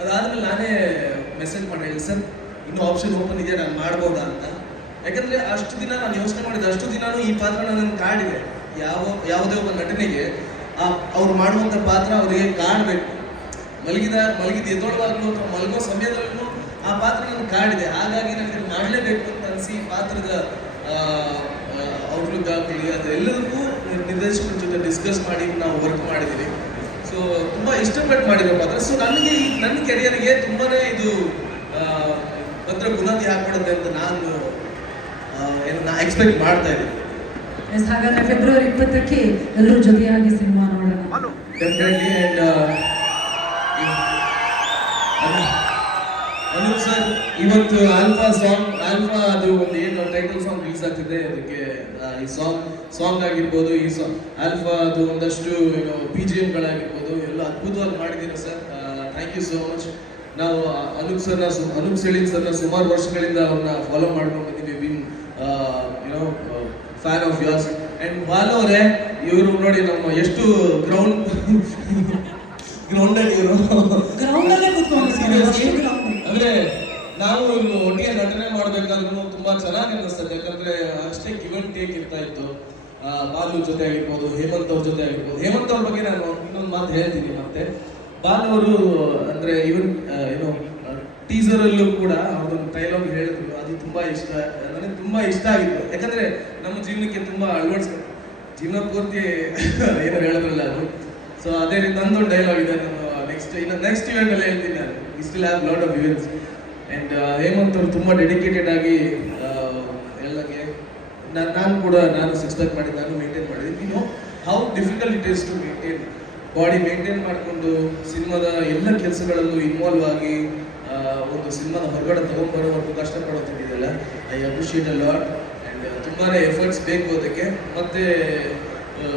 ಅದಾದ್ಮೇಲೆ ನಾನೇ ಮೆಸೇಜ್ ಮಾಡಿ ಹೇಳಿ, ಸರ್ ಇನ್ನೂ ಆಪ್ಷನ್ ಓಪನ್ ಇದೆ, ನಾನು ಮಾಡ್ಬೋದಾ ಅಂತ. ಯಾಕಂದರೆ ಅಷ್ಟು ದಿನ ನಾನು ಯೋಚನೆ ಮಾಡಿದ್ದೆ, ಅಷ್ಟು ದಿನಾನು ಈ ಪಾತ್ರ ನನ್ನ ಕಾಡಿದೆ. ಯಾವುದೇ ಒಬ್ಬ ನಟನೆಗೆ ಅವ್ರು ಮಾಡುವಂಥ ಪಾತ್ರ ಅವರಿಗೆ ಕಾಡಬೇಕು. ಮಲಗಿದ ಎದ್ದೊಳವಾಗ್ಲೂ ಅಥವಾ ಮಲಗೋ ಸಮಯದಲ್ಲೂ ಆ ಪಾತ್ರ ನನ್ನ ಕಾಡಿದೆ. ಹಾಗಾಗಿ ನನಗೆ ಮಾಡಲೇಬೇಕು ಅಂತ ಅನಿಸಿ ಪಾತ್ರದ ಔಟ್ಲುಕ್ ಆಗಲಿ ಅದೆಲ್ಲದಕ್ಕೂ ನಿರ್ದೇಶಕರ ಜೊತೆ ಡಿಸ್ಕಸ್ ಮಾಡಿ ನಾವು ವರ್ಕ್ ಮಾಡಿದ್ದೀವಿ. ಸೊ ತುಂಬ ಇಷ್ಟಪಟ್ಟು ಮಾಡಿರೋ ಪಾತ್ರ. ಸೊ ನನಗೆ ನನ್ನ ಕೆರಿಯರ್ಗೆ ತುಂಬಾ ಇದು ಭದ್ರ ಬುನಾದಿ ಹಾಕ್ಬಿಡುತ್ತೆ ಅಂತ ನಾನು ಎಕ್ಸ್ಪೆಕ್ಟ್ ಮಾಡ್ತಾ ಇದ್ದೀನಿ. ಹಾಗಾದ್ರೆ ಫೆಬ್ರವರಿ 20ಕ್ಕೆ ಎಲ್ಲರೂ ಜೊತೆಯಾಗಿ ಸಿನಿಮಾ ನೋಡೋಣ. ಡೆಫಿನೆಟ್ಲಿ. ಆ್ಯಂಡ್ ಅನೂಪ್ ಸರ್ ಇವತ್ತು ಆಲ್ಫಾ ಅದು ಒಂದು ಏನು ಟೈಟಲ್ ಸಾಂಗ್ ರಿಲೀಸ್ ಆಗ್ತಿದೆ, ಅದಕ್ಕೆ ಈ ಸಾಂಗ್ ಆಗಿರ್ಬೋದು, ಈ ಆಲ್ಫಾ ಅದು ಒಂದಷ್ಟು ಏನು BGMಗಳಾಗಿರ್ಬೋದು ಎಲ್ಲ ಅದ್ಭುತವಾಗಿ ಮಾಡಿದ್ದೀರಾ ಸರ್. Thank you so much. ನಾವು ಅನೂಪ್ ಸೆಳಿನ್ ಸರ್ನ ಸುಮಾರು ವರ್ಷಗಳಿಂದ ಅವ್ರನ್ನ ಫಾಲೋ ಮಾಡ್ಕೊಂಡು ಬಂದಿದ್ದೀವಿ. Been fan of yours. And ಬಾಲವರೇ, ಇವರು ನೋಡಿ ನಮ್ಮ ಎಷ್ಟು ಗ್ರೌಂಡಲ್ಲಿ ಇವರು ಗ್ರೌಂಡಲ್ಲೇ ಕೂತ್ಕೊಂಡು ಅಂದ್ರೆ ನಾವು ಒಟ್ಟಿಗೆ ನಟನೆ ಮಾಡ್ಬೇಕಾದ್ರೂ ತುಂಬಾ ಚೆನ್ನಾಗಿ ಅನಿಸ್ತದೆ. ಯಾಕಂದ್ರೆ ಅಷ್ಟೇ ಗಿವ್ ಅಂಡ್ ಟೇಕ್ ಇರ್ತಾ ಇತ್ತು. ಬಾಲು ಜೊತೆ ಆಗಿರ್ಬೋದು, ಹೇಮಂತ್ ಅವ್ರ ಜೊತೆ ಆಗಿರ್ಬೋದು. ಹೇಮಂತ್ ಅವ್ರ ಬಗ್ಗೆ ನಾನು ಇನ್ನೊಂದು ಮಾತು ಹೇಳ್ತೀನಿ. ಮತ್ತೆ ಬಾಲು ಅವರು ಅಂದ್ರೆ ಇವನ್ ಏನೋ ಟೀಸರ್ ಅಲ್ಲೂ ಕೂಡ ಅವ್ರದೊಂದು ಡೈಲಾಗ್ ಹೇಳಿದ್ರು, ಅದು ತುಂಬಾ ಇಷ್ಟ, ನನಗೆ ತುಂಬಾ ಇಷ್ಟ ಆಗಿತ್ತು. ಯಾಕಂದ್ರೆ ನಮ್ಮ ಜೀವನಕ್ಕೆ ತುಂಬಾ ಅಳವಡಿಸ್ಕೊಂಡು ಜೀವನ ಪೂರ್ತಿ ಏನೋ ಹೇಳಿದ್ರಲ್ಲ ಅದು. ಸೊ ಅದೇ ರೀತಿ ನಂದೊಂದು ಡೈಲಾಗ್ ಇದೆ, ನಾನು ನೆಕ್ಸ್ಟ್ ಇವೆಂಟ್ ಅಲ್ಲಿ ಹೇಳ್ತೀನಿ. ನಾನು still have lot of events. And Hemanth ಅವರು ತುಂಬ ಡೆಡಿಕೇಟೆಡ್ ಆಗಿ ಎಲ್ಲಗೆ ನಾನು ಸಿಕ್ಸ್ ಪ್ಯಾಕ್ ಮಾಡಿ ನಾನು ಮೇಂಟೈನ್ ಮಾಡಿದ್ದೀನಿ. You know how difficult it is to maintain body maintain ಮಾಡಿಕೊಂಡು ಸಿನಿಮಾದ ಎಲ್ಲ ಕೆಲಸಗಳಲ್ಲೂ ಇನ್ವಾಲ್ವ್ ಆಗಿ ಒಂದು ಸಿನಿಮಾದ ಹೊರಗಡೆ ತಗೊಂಡ್ಬರೋವರೆಗೂ ಕಷ್ಟಪಡೋದಿದೆಯಲ್ಲ. I appreciate a lot. And ತುಂಬಾ ಎಫರ್ಟ್ಸ್ ಬೇಕು ಅದಕ್ಕೆ. ಮತ್ತು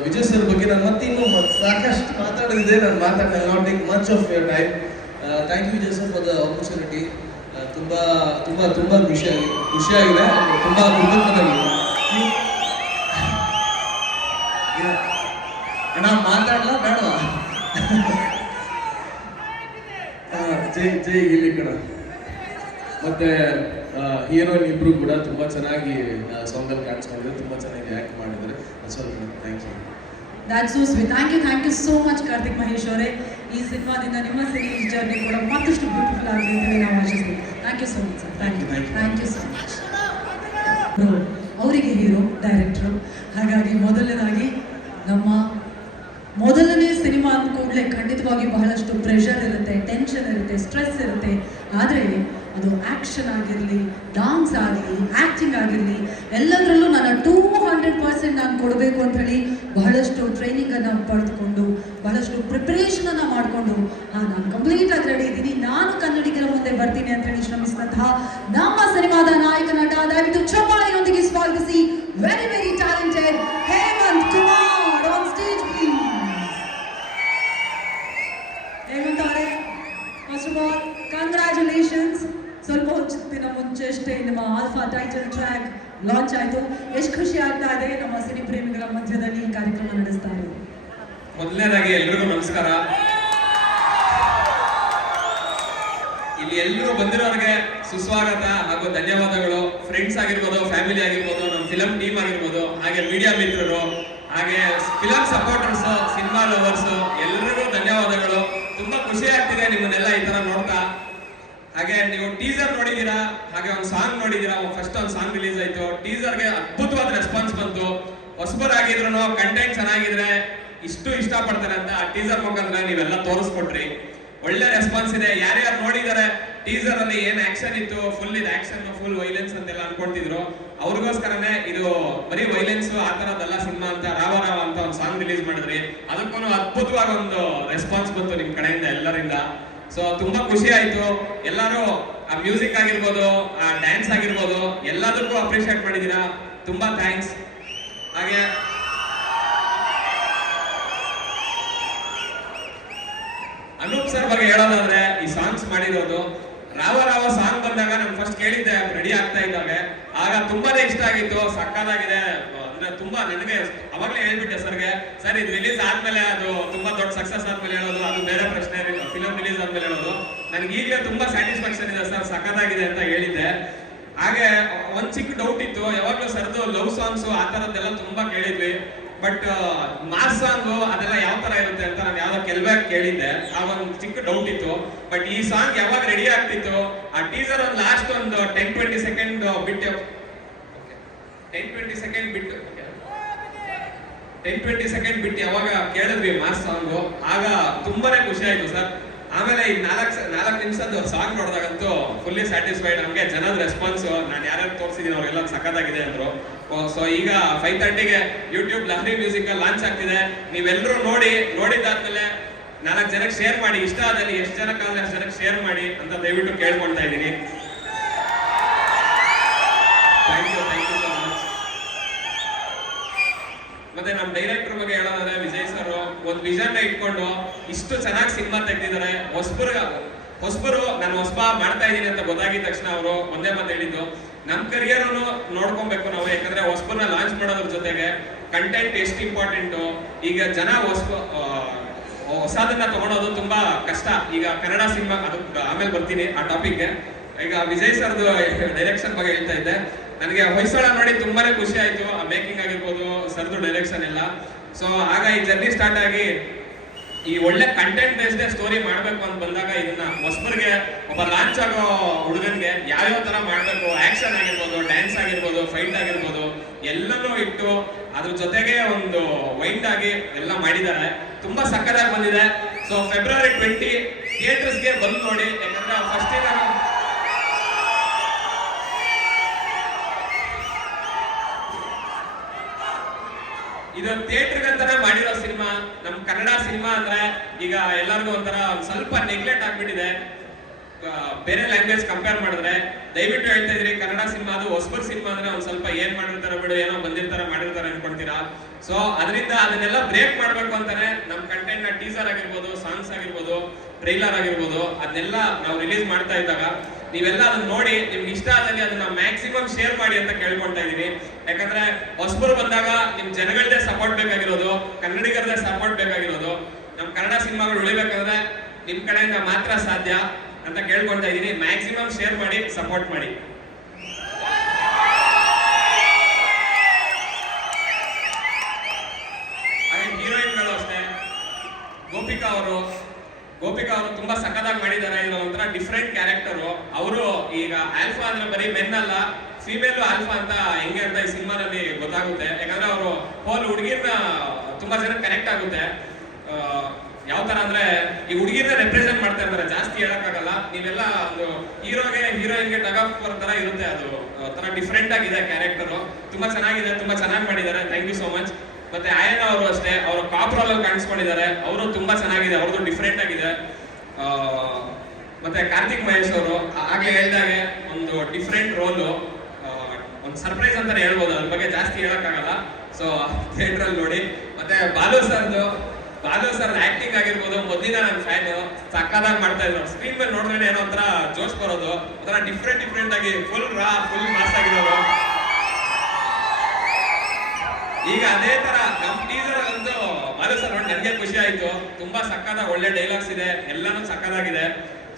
ವಿಜಯ್ ಸರ್ ಬಗ್ಗೆ ನಾನು ಇನ್ನೂ ಸಾಕಷ್ಟು ಮಾತಾಡೋದಿದೆ, ನಾನು not take much of your time. Thank you Vijay sir for the opportunity. ತುಂಬ ತುಂಬ ತುಂಬ ಖುಷಿಯಾಗಿದೆ. ತುಂಬ ಕೃತಜ್ಞತೆ. ನಾನು ಮಾತಾಡಲ್ಲ ಬೇಡವಾ? ಜೈ ಇಲ್ಲಿ ಕಣ. ಮತ್ತೆ ಹೀರೋಯಿನ್ ಇಬ್ರು ಕೂಡ ತುಂಬ ಚೆನ್ನಾಗಿ ಸಾಂಗಲ್ಲಿ ಕಾಣಿಸ್ಕೊಂಡಿದ್ದಾರೆ, ತುಂಬ ಚೆನ್ನಾಗಿ ಆ್ಯಕ್ಟ್ ಮಾಡಿದ್ದಾರೆ. ಸ್ವಲ್ಪ thank you. That's so sweet. Thank you so much Karthik Mahesh ಅವರೇ. ಈ ಸಿನಿಮಾದಿಂದ ನಿಮ್ಮ ಸಿರೀಸ್ ಜರ್ನಿ ಕೂಡ ಮತ್ತಷ್ಟು ಬ್ಯೂಟಿಫುಲ್ ಆಗಲಿ ಅಂತ ನಾವು ಆಶಿಸ್ತೀವಿ. Thank you so much sir. Thank you so much. ಅವರಿಗೆ ಹೀರೋ ಡೈರೆಕ್ಟ್ರು. ಹಾಗಾಗಿ ಮೊದಲನೇದಾಗಿ ನಮ್ಮ ಮೊದಲನೇ ಸಿನಿಮಾ ಅಂದ ಕೂಡಲೇ ಖಂಡಿತವಾಗಿ ಬಹಳಷ್ಟು ಪ್ರೆಷರ್ ಇರುತ್ತೆ, ಟೆನ್ಷನ್ ಇರುತ್ತೆ, ಸ್ಟ್ರೆಸ್ ಇರುತ್ತೆ. ಆದರೆ ಅದು ಆ್ಯಕ್ಷನ್ ಆಗಿರಲಿ, ಡಾನ್ಸ್ ಆಗಲಿ, ಆ್ಯಕ್ಟಿಂಗ್ ಆಗಿರಲಿ, ಎಲ್ಲದರಲ್ಲೂ ನಾನು 200% ನಾನು ಕೊಡಬೇಕು ಅಂತ ಹೇಳಿ ಬಹಳಷ್ಟು ಟ್ರೈನಿಂಗನ್ನು ಪಡೆದುಕೊಂಡು ಬಹಳಷ್ಟು ಪ್ರಿಪರೇಷನನ್ನು ಮಾಡಿಕೊಂಡು ನಾನು ಕಂಪ್ಲೀಟಾಗಿ ರೆಡಿ ಇದ್ದೀನಿ, ನಾನು ಕನ್ನಡಿಗರ ಮುಂದೆ ಬರ್ತೀನಿ ಅಂತ ಹೇಳಿ ಶ್ರಮಿಸಿದಂತಹ ನಮ್ಮ ಸಿನಿಮಾದ ನಾಯಕ ನಟ, ದಯವಿಟ್ಟು ಚಪ್ಪಾಳೆಯೊಂದಿಗೆ ಸ್ವಾಗತಿಸಿ very very talented Hemanth Kumar on stage please. Hemanth ಅವರೇ, ಫಸ್ಟ್ ಆಫ್ ಆಲ್ ಕಂಗ್ರ್ಯಾಚುಲೇಷನ್ಸ್. ಸ್ವಲ್ಪ ಹೊತ್ತಿನ ಮುಂಚೆ ಅಷ್ಟೇ ನಿಮ್ಮ ಆಲ್ಫಾ ಟೈಟಲ್ ಟ್ರ್ಯಾಕ್ ಲಾಂಚ್ ಆಯಿತು. ಎಷ್ಟು ಖುಷಿ ಆಗ್ತಾ ಇದೆ ನಮ್ಮ ಸಿನಿ ಪ್ರೇಮಿಗಳ ಮಧ್ಯದಲ್ಲಿ ಈ ಕಾರ್ಯಕ್ರಮ ನಡೆಸ್ತಾ ಇರೋದು. ಮೊದಲನೇದಾಗಿ ಎಲ್ರಿಗೂ ನಮಸ್ಕಾರ. ಇಲ್ಲಿ ಎಲ್ಲರೂ ಬಂದಿರೋರಿಗೆ ಸುಸ್ವಾಗತ ಹಾಗೂ ಧನ್ಯವಾದಗಳು. ಫ್ರೆಂಡ್ಸ್ ಆಗಿರ್ಬೋದು, ಫ್ಯಾಮಿಲಿ ಆಗಿರ್ಬೋದು, ನಮ್ಮ ಫಿಲಂ ಟೀಮ್ ಆಗಿರ್ಬೋದು, ಹಾಗೆ ಮೀಡಿಯಾ ಮಿತ್ರರು, ಹಾಗೆ ಫಿಲಂ ಸಪೋರ್ಟರ್ಸ್, ಸಿನಿಮಾ ಲವರ್ಸ್ ಎಲ್ಲರಿಗೂ ಧನ್ಯವಾದಗಳು. ತುಂಬಾ ಖುಷಿ ಆಗ್ತಿದೆ ನಿಮ್ಮನ್ನೆಲ್ಲ ಈ ತರ ನೋಡ್ತಾ. ಹಾಗೆ ನೀವು ಟೀಸರ್ ನೋಡಿದೀರಾ, ಹಾಗೆ ಒಂದು ಸಾಂಗ್ ನೋಡಿದೀರಾ. ಫಸ್ಟ್ ಒಂದು ಸಾಂಗ್ ರಿಲೀಸ್ ಆಯ್ತು. ಟೀಸರ್ಗೆ ಅದ್ಭುತವಾದ ರೆಸ್ಪಾನ್ಸ್ ಬಂತು. ಹೊಸಬರಾಗಿದ್ರು ಕಂಟೆಂಟ್ ಚೆನ್ನಾಗಿದ್ರೆ ಇಷ್ಟಪಡ್ತಾರೆ ಅಂತ ಆ ಟೀಸರ್ ಮುಖಾಂತರ ನೀವೆಲ್ಲ ತೋರಿಸ್ಕೊಟ್ರಿ. ಒಳ್ಳೆ ರೆಸ್ಪಾನ್ಸ್ ಇದೆ. ಯಾರ್ಯಾರು ನೋಡಿದ್ದಾರೆ ಟೀಸರ್ ಅಲ್ಲಿ ಏನ್ ಆಕ್ಷನ್ ಇತ್ತು, ಫುಲ್ ಇದು ಆಕ್ಷನ್, ಫುಲ್ ವೈಲೆನ್ಸ್ ಅಂತೆಲ್ಲ ಅನ್ಕೊಂತಿದ್ರು. ಅವ್ರಿಗೋಸ್ಕರನೇ ಇದು ಬರೀ ವೈಲೆನ್ಸ್ ಆ ತರದಲ್ಲ ಸಿನಿಮಾ ಅಂತ ರಾವ ಅಂತ ಒಂದು ಸಾಂಗ್ ರಿಲೀಸ್ ಮಾಡಿದ್ರಿ. ಅದಕ್ಕೂ ಅದ್ಭುತವಾದ ಒಂದು ರೆಸ್ಪಾನ್ಸ್ ಬಂತು ನಿಮ್ ಕಡೆಯಿಂದ ಎಲ್ಲರಿಂದ. ಸೊ ತುಂಬಾ ಖುಷಿ ಆಯ್ತು. ಎಲ್ಲರೂ ಆ ಮ್ಯೂಸಿಕ್ ಆಗಿರ್ಬೋದು, ಆ ಡ್ಯಾನ್ಸ್ ಆಗಿರ್ಬೋದು, ಎಲ್ಲದಕ್ಕೂ ಅಪ್ರಿಶಿಯೇಟ್ ಮಾಡಿದೀರಾ. ತುಂಬಾ ಥ್ಯಾಂಕ್ಸ್. ಹಾಗೆ ಅನೂಪ್ ಸರ್ ಬಗ್ಗೆ ಹೇಳೋದಾದ್ರೆ ಈ ಸಾಂಗ್ಸ್ ಮಾಡಿರೋದು ರಾವ ರಾವ ಸಾಂಗ್ ಬಂದಾಗ ನಾನು ಫಸ್ಟ್ ಕೇಳಿದ್ದೆ ರೆಡಿ ಆಗ್ತಾ ಇದ್ದಾಗ, ಆಗ ತುಂಬಾನೇ ಇಷ್ಟ ಆಗಿತ್ತು, ಸಕ್ಕತ್ತಾಗಿದೆ ಅಂದ್ರೆ ತುಂಬಾ ನನಗೆ ಅವಾಗಲೇ ಹೇಳ್ಬಿಟ್ಟೆ ಸರ್ಗೆ, ಸರ್ ಇದು ರಿಲೀಸ್ ಆದ್ಮೇಲೆ ಅದು ತುಂಬಾ ದೊಡ್ಡ ಸಕ್ಸಸ್ ಆದ್ಮೇಲೆ ಹೇಳೋದು ಅದು ಬೇರೆ ಪ್ರಶ್ನೆ, ಫಿಲಂ ರಿಲೀಸ್ ಆದ್ಮೇಲೆ ಹೇಳೋದು, ನನಗೆ ಈಗಲೇ ತುಂಬಾ ಸ್ಯಾಟಿಸ್ಫ್ಯಾಕ್ಷನ್ ಇದೆ ಸರ್, ಸಕ್ಕತ್ತಾಗಿದೆ ಅಂತ ಹೇಳಿದ್ದೆ. ಹಾಗೆ ಒಂದ್ ಚಿಕ್ಕ ಡೌಟ್ ಇತ್ತು, ಯಾವಾಗ್ಲೂ ಸರ್ದು ಲವ್ ಸಾಂಗ್ಸ್ ಆ ತರದ್ದೆಲ್ಲ ತುಂಬಾ ಕೇಳಿದ್ವಿ, ಬಟ್ ಮಾಸ್ ಸಾಂಗ್ ಅದೆಲ್ಲ ಯಾವ ತರ ಇರುತ್ತೆ ಅಂತ ನಾನು ಯಾವ್ದೋ ಕೆಲವೇ ಕೇಳಿದ್ದೆ, ಆಗ ಒಂದು ಚಿಕ್ಕ ಡೌಟ್ ಇತ್ತು. ಬಟ್ ಈ ಸಾಂಗ್ ಯಾವಾಗ ರೆಡಿ ಆಗ್ತಿತ್ತು, ಆ ಟೀಸರ್ ಒಂದು ಲಾಸ್ಟ್ ಒಂದು 10-20 ಸೆಕೆಂಡ್ ಬಿಟ್ಟು 10-20 ಸೆಕೆಂಡ್ ಬಿಟ್ಟು 10-20 ಸೆಕೆಂಡ್ ಬಿಟ್ಟು ಯಾವಾಗ ಕೇಳಿದ್ವಿ ಮಾಸ್ ಸಾಂಗ್, ಆಗ ತುಂಬಾನೇ ಖುಷಿ ಆಯ್ತು ಸರ್. ಆಮೇಲೆ ಈ 4 ನಿಮಿಷದ ಸಾಂಗ್ ನೋಡಿದಾಗಂತೂ ಫುಲ್ಲಿ ಸ್ಯಾಟಿಸ್ಫೈಡ್. ನಮಗೆ ಜನದ ರೆಸ್ಪಾನ್ಸ್ ನಾನು ಯಾರ್ಯಾರು ತೋರಿಸಿದೀನಿ ಅವರೆಲ್ಲ ಸಖತ್ತಾಗಿದೆ ಅಂದ್ರು. ಸೊ ಈಗ 5:30ಗೆ ಯೂಟ್ಯೂಬ್ ಲಹರಿ ಮ್ಯೂಸಿಕ್ ಲಾಂಚ್ ಆಗ್ತಿದೆ, ನೀವೆಲ್ಲರೂ ನೋಡಿದ್ದಾದ್ಮೇಲೆ 4 ಜನಕ್ಕೆ ಶೇರ್ ಮಾಡಿ, ಇಷ್ಟ ಆದಲ್ಲಿ ಎಷ್ಟು ಜನಕ್ಕಾದ್ರೆ ಅಷ್ಟು ಜನಕ್ಕೆ ಶೇರ್ ಮಾಡಿ ಅಂತ ದಯವಿಟ್ಟು ಕೇಳ್ಕೊಳ್ತಾ ಇದ್ದೀನಿ. Thank you so much. ಮತ್ತೆ ನಮ್ಮ ಡೈರೆಕ್ಟರ್ ಬಗ್ಗೆ ಹೇಳೋದಾದ್ರೆ ವಿಜಯ್ ಸರ್ ಒಂದು ವಿಷನ್ ಇಟ್ಕೊಂಡು ಇಷ್ಟು ಚೆನ್ನಾಗಿ ಸಿನಿಮಾ ತೆಗೆದಿದ್ದಾರೆ. ಹೊಸಬರು ನಾನು ಹೊಸಬ ಮಾಡ್ತಾ ಇದ್ದೀನಿ ಅಂತ ಗೊತ್ತಾಗಿದ ತಕ್ಷಣ ಅವರು ಒಂದೇ ಮಾತು ಹೇಳಿದ್ದು, ನಮ್ಮ ಕರಿಯರ್ ನೋಡ್ಕೊಬೇಕು ನಾವು, ಯಾಕಂದ್ರೆ ಹೊಸಬರನ್ನ ಲಾಂಚ್ ಮಾಡೋದ್ರ ಜೊತೆಗೆ ಕಂಟೆಂಟ್ ಎಷ್ಟು ಇಂಪಾರ್ಟೆಂಟು. ಈಗ ಜನ ಹೊಸದನ್ನ ತಗೊಳೋದು ತುಂಬಾ ಕಷ್ಟ. ಈಗ ಕನ್ನಡ ಸಿನಿಮಾ, ಅದು ಆಮೇಲೆ ಬರ್ತೀನಿ ಆ ಟಾಪಿಕ್ಗೆ. ಈಗ ವಿಜಯ್ ಸರ್ದು ಡೈರೆಕ್ಷನ್ ಬಗ್ಗೆ ಹೇಳ್ತಾ ಇದ್ದೆ, ನನಗೆ ಹೊಯ್ಸಳ ನೋಡಿ ತುಂಬಾನೇ ಖುಷಿ ಆಯ್ತು, ಆ ಮೇಕಿಂಗ್ ಆಗಿರ್ಬೋದು, ಸರ್ದು ಡೈರೆಕ್ಷನ್ ಎಲ್ಲ. ಸೊ ಆಗ ಈ ಜರ್ನಿ ಸ್ಟಾರ್ಟ್ ಆಗಿ ಈ ಒಳ್ಳೆ ಕಂಟೆಂಟ್ ಬೇಸ್ಡ್ ಸ್ಟೋರಿ ಮಾಡ್ಬೇಕು ಅಂತ ಬಂದಾಗ, ಇದನ್ನ ಹೊಸಬರಿಗೆ, ಒಬ್ಬ ಲಾಂಚ್ ಆಗೋ ಹುಡುಗನ್ಗೆ ಯಾವ್ಯಾವ ತರ ಮಾಡ್ಬೇಕು, ಆಕ್ಷನ್ ಆಗಿರ್ಬೋದು, ಡ್ಯಾನ್ಸ್ ಆಗಿರ್ಬೋದು, ಫೈಟ್ ಆಗಿರ್ಬೋದು, ಎಲ್ಲನೂ ಇಟ್ಟು ಅದ್ರ ಜೊತೆಗೆ ಒಂದು ವೈಂಡ್ ಆಗಿ ಎಲ್ಲ ಮಾಡಿದ್ದಾರೆ. ತುಂಬಾ ಸಕ್ಕತ್ತಾಗಿ ಬಂದಿದೆ. ಸೊ February 20 ಥಿಯೇಟರ್ಸ್ಗೆ ಬಂದು ನೋಡಿ, ಯಾಕಂದ್ರೆ ಫಸ್ಟ್ ಇದು ಥಿಯೇಟರ್ ಅಂತಾನೆ ಮಾಡಿರೋ ಸಿನಿಮಾ. ನಮ್ ಕನ್ನಡ ಸಿನಿಮಾ ಅಂದ್ರೆ ಈಗ ಎಲ್ಲರಿಗೂ ಒಂಥರ ಸ್ವಲ್ಪ ನೆಗ್ಲೆಕ್ಟ್ ಆಗ್ಬಿಟ್ಟಿದೆ ಬೇರೆ ಲ್ಯಾಂಗ್ವೇಜ್ ಕಂಪೇರ್ ಮಾಡಿದ್ರೆ. ದಯವಿಟ್ಟು ಹೇಳ್ತಾ ಇದ್ರಿ, ಕನ್ನಡ ಸಿನಿಮಾ ಅದು ಹೊಸಬರ್ ಸಿನಿಮಾ ಅಂದ್ರೆ ಒಂದ್ ಸ್ವಲ್ಪ ಏನ್ ಮಾಡಿರ್ತಾರೆ ಬಿಡು, ಏನೋ ಮಾಡಿರ್ತಾರೆ ಅನ್ಕೊಳ್ತೀರಾ. ಸೊ ಅದರಿಂದ ಅದನ್ನೆಲ್ಲ ಬ್ರೇಕ್ ಮಾಡ್ಬೇಕು ಅಂತಾನೆ ನಮ್ ಕಂಟೆಂಟ್ ನ ಟೀಸರ್ ಆಗಿರ್ಬೋದು, ಸಾಂಗ್ಸ್ ಆಗಿರ್ಬೋದು, ಟ್ರೈಲರ್ ಆಗಿರ್ಬೋದು, ಅದನ್ನೆಲ್ಲ ನಾವು ರಿಲೀಸ್ ಮಾಡ್ತಾ ಇದ್ದಾಗ ನೀವೆಲ್ಲ ಅದನ್ನ ನೋಡಿ ನಿಮ್ಗೆ ಇಷ್ಟ ಆದಲ್ಲಿ ಅದನ್ನ ಮ್ಯಾಕ್ಸಿಮಮ್ ಶೇರ್ ಮಾಡಿ ಅಂತ ಕೇಳ್ಕೊಳ್ತಾ ಇದೀನಿ. ಯಾಕಂದ್ರೆ ಹೊಸಬರು ಬಂದಾಗ ನಿಮ್ ಜನಗಳದೇ ಸಪೋರ್ಟ್ ಬೇಕಾಗಿರೋದು, ಕನ್ನಡಿಗರದೇ ಸಪೋರ್ಟ್ ಬೇಕಾಗಿರೋದು. ನಮ್ ಕನ್ನಡ ಸಿನಿಮಾಗಳು ಉಳಿಬೇಕಂದ್ರೆ ನಿಮ್ ಕಡೆಯಿಂದ ಮಾತ್ರ ಸಾಧ್ಯ ಅಂತ ಕೇಳ್ಕೊಳ್ತಾ ಇದೀನಿ. ಮ್ಯಾಕ್ಸಿಮಮ್ ಶೇರ್ ಮಾಡಿ, ಸಪೋರ್ಟ್ ಮಾಡಿ. ಹಾಗೆ ಹೀರೋಯಿನ್ಗಳು ಅಷ್ಟೇ, ಗೋಪಿಕಾ ಅವರು ತುಂಬಾ ಸಖತ್ತಾಗಿ ಮಾಡಿದ್ದಾರೆ. ಇದು ಒಂಥರ ಡಿಫ್ರೆಂಟ್ ಕ್ಯಾರೆಕ್ಟರ್. ಅವರು ಈಗ ಆಲ್ಫಾ ಅಂದ್ರೆ ಬರೀ ಮೆನ್ ಅಲ್ಲ, ಫಿಮೇಲ್ ಆಲ್ಫಾ ಅಂತ ಹೆಂಗೆ ಅಂತ ಈ ಸಿನಿಮಾದಲ್ಲಿ ಗೊತ್ತಾಗುತ್ತೆ. ಯಾಕಂದ್ರೆ ಅವರು ಹೋಲ್ ಹುಡುಗಿರ್ನ ತುಂಬಾ ಜನ ಕನೆಕ್ಟ್ ಆಗುತ್ತೆ. ಯಾವ ತರ ಅಂದ್ರೆ ಈ ಹುಡುಗಿರ್ನ ರೆಪ್ರೆಸೆಂಟ್ ಮಾಡ್ತಾ ಇರ್ತಾರೆ, ಜಾಸ್ತಿ ಹೇಳಕ್ಕಾಗಲ್ಲ. ನೀವೆಲ್ಲ ಒಂದು ಹೀರೋಯಿನ್ಗೆ ಟಗ್ ಆಫ್ ತರ ಇರುತ್ತೆ, ಅದು ತರ ಡಿಫ್ರೆಂಟ್ ಆಗಿದೆ ಕ್ಯಾರೆಕ್ಟರ್. ತುಂಬಾ ಚೆನ್ನಾಗಿದೆ, ತುಂಬಾ ಚೆನ್ನಾಗಿ ಮಾಡಿದ್ದಾರೆ. Thank you so much. ಮತ್ತೆ ಆಯನ ಅವರು ಅಷ್ಟೇ, ಅವರು ಕಾಪ್ರೋಲ್ ಅಲ್ಲಿ ಕಾಣಿಸ್ಕೊಂಡಿದ್ದಾರೆ, ಅವರು ತುಂಬಾ ಚೆನ್ನಾಗಿದೆ, ಅವ್ರದ್ದು ಡಿಫ್ರೆಂಟ್ ಆಗಿದೆ. ಮತ್ತೆ ಕಾರ್ತಿಕ್ ಮಹೇಶ್ ಅವರು ಆಗ್ಲೇ ಹೇಳ್ದಾಗೆ ಒಂದು ಡಿಫ್ರೆಂಟ್ ರೋಲು, ಒಂದು ಸರ್ಪ್ರೈಸ್ ಅಂತಾನೆ ಹೇಳ್ಬೋದು, ಅದ್ರ ಬಗ್ಗೆ ಜಾಸ್ತಿ ಹೇಳಕ್ಕಾಗಲ್ಲ. ಸೊ ಥಿಯೇಟರ್ ಅಲ್ಲಿ ನೋಡಿ. ಮತ್ತೆ ಬಾಲು ಸರ್ ಆಕ್ಟಿಂಗ್ ಆಗಿರ್ಬೋದು, ಮೊದಲಿನ ನನ್ನ ಫ್ಯಾನ್, ಸಕ್ಕದಾಗಿ ಮಾಡ್ತಾ ಇದ್ರು. ಸ್ಕ್ರೀನ್ ಮೇಲೆ ನೋಡಿದ್ರೆ ಏನೋ ಒಂಥರ ಜೋಶ್ ಬರೋದು, ಒಂಥರ ಡಿಫ್ರೆಂಟ್ ಆಗಿ ಫುಲ್ ಮಾಸ್ ಆಗಿರೋದು. ಈಗ ಅದೇ ತರ ನಮ್ ಟೀಸರ್ ಅಂತೂ ಬಾಲು ಸರ್ ನೋಡಿ ನನಗೆ ಖುಷಿ ಆಯ್ತು. ತುಂಬಾ ಸಕ್ಕದ ಒಳ್ಳೆ ಡೈಲಾಗ್ಸ್ ಇದೆ, ಎಲ್ಲಾನು ಸಕ್ಕದಾಗಿದೆ.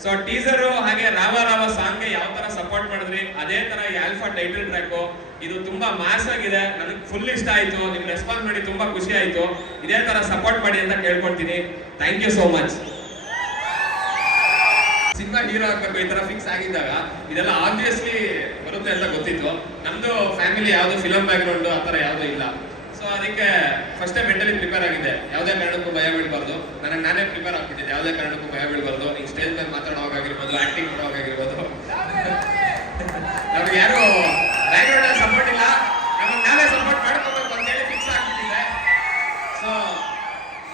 ಸೊ ಟೀಸರ್ ಹಾಗೆ ರಾವ ಸಾಂಗ್ಗೆ ಯಾವ ತರ ಸಪೋರ್ಟ್ ಮಾಡಿದ್ರಿ, ಅದೇ ತರ ಈ ಆಲ್ಫಾ ಟೈಟಲ್ ಟ್ರ್ಯಾಕ್ ಇದು ತುಂಬಾ ಮಾಸ್ ಆಗಿದೆ. ನನಗೆ ಫುಲ್ ಇಷ್ಟ ಆಯ್ತು. ನಿಮ್ ರೆಸ್ಪಾನ್ಸ್ ಮಾಡಿ ತುಂಬಾ ಖುಷಿ ಆಯ್ತು. ಇದೇ ತರ ಸಪೋರ್ಟ್ ಮಾಡಿ ಅಂತ ಕೇಳ್ಕೊಳ್ತೀನಿ. Thank you so much. Cinema hero ಆಗ್ಬೇಕು ಈ ತರ ಫಿಕ್ಸ್ ಆಗಿದ್ದಾಗ ಇದೆಲ್ಲ ಆಬ್ವಿಯಸ್ಲಿ ಬರುತ್ತೆ ಅಂತ ಗೊತ್ತಿತ್ತು. ನಮ್ದು ಫ್ಯಾಮಿಲಿ ಯಾವ್ದು ಫಿಲಂ ಬ್ಯಾಕ್ ಗ್ರೌಂಡ್ ಆ ತರ ಯಾವ್ದು ಇಲ್ಲ. ಸೊ ಅದಕ್ಕೆ ಫಸ್ಟೇ ಮೆಂಟಲಿ ಪ್ರಿಪೇರ್ ಆಗಿದೆ, ಯಾವುದೇ ಕಾರಣಕ್ಕೂ ಭಯ ಬೀಳ್ಬಾರ್ದು. ನಾನೇ ಪ್ರಿಪೇರ್ ಆಗ್ಬಿಟ್ಟಿದ್ದೆ, ಯಾವುದೇ ಕಾರಣಕ್ಕೂ ಭಯ ಬೀಳ್ಬಾರ್ದು. ಈಗ ಸ್ಟೇಜ್ ಮೇಲೆ ಮಾತಾಡೋವಾಗಿರ್ಬೋದು, ಆಕ್ಟಿಂಗ್ ಮಾಡೋವಾಗಿರ್ಬೋದು, ನಮ್ಗೆ ಯಾರು ಬ್ಯಾಕ್ ಗ್ರೌಂಡ್ ಸಪೋರ್ಟ್ ಇಲ್ಲ, ನಮಗೆ ನಾವೇ ಸಪೋರ್ಟ್ ಮಾಡ್ಕೋಬೇಕು ಅಂತೇಳಿ ಫಿಕ್ಸ್ ಆಗ್ಬಿಟ್ಟಿದೆ. ಸೊ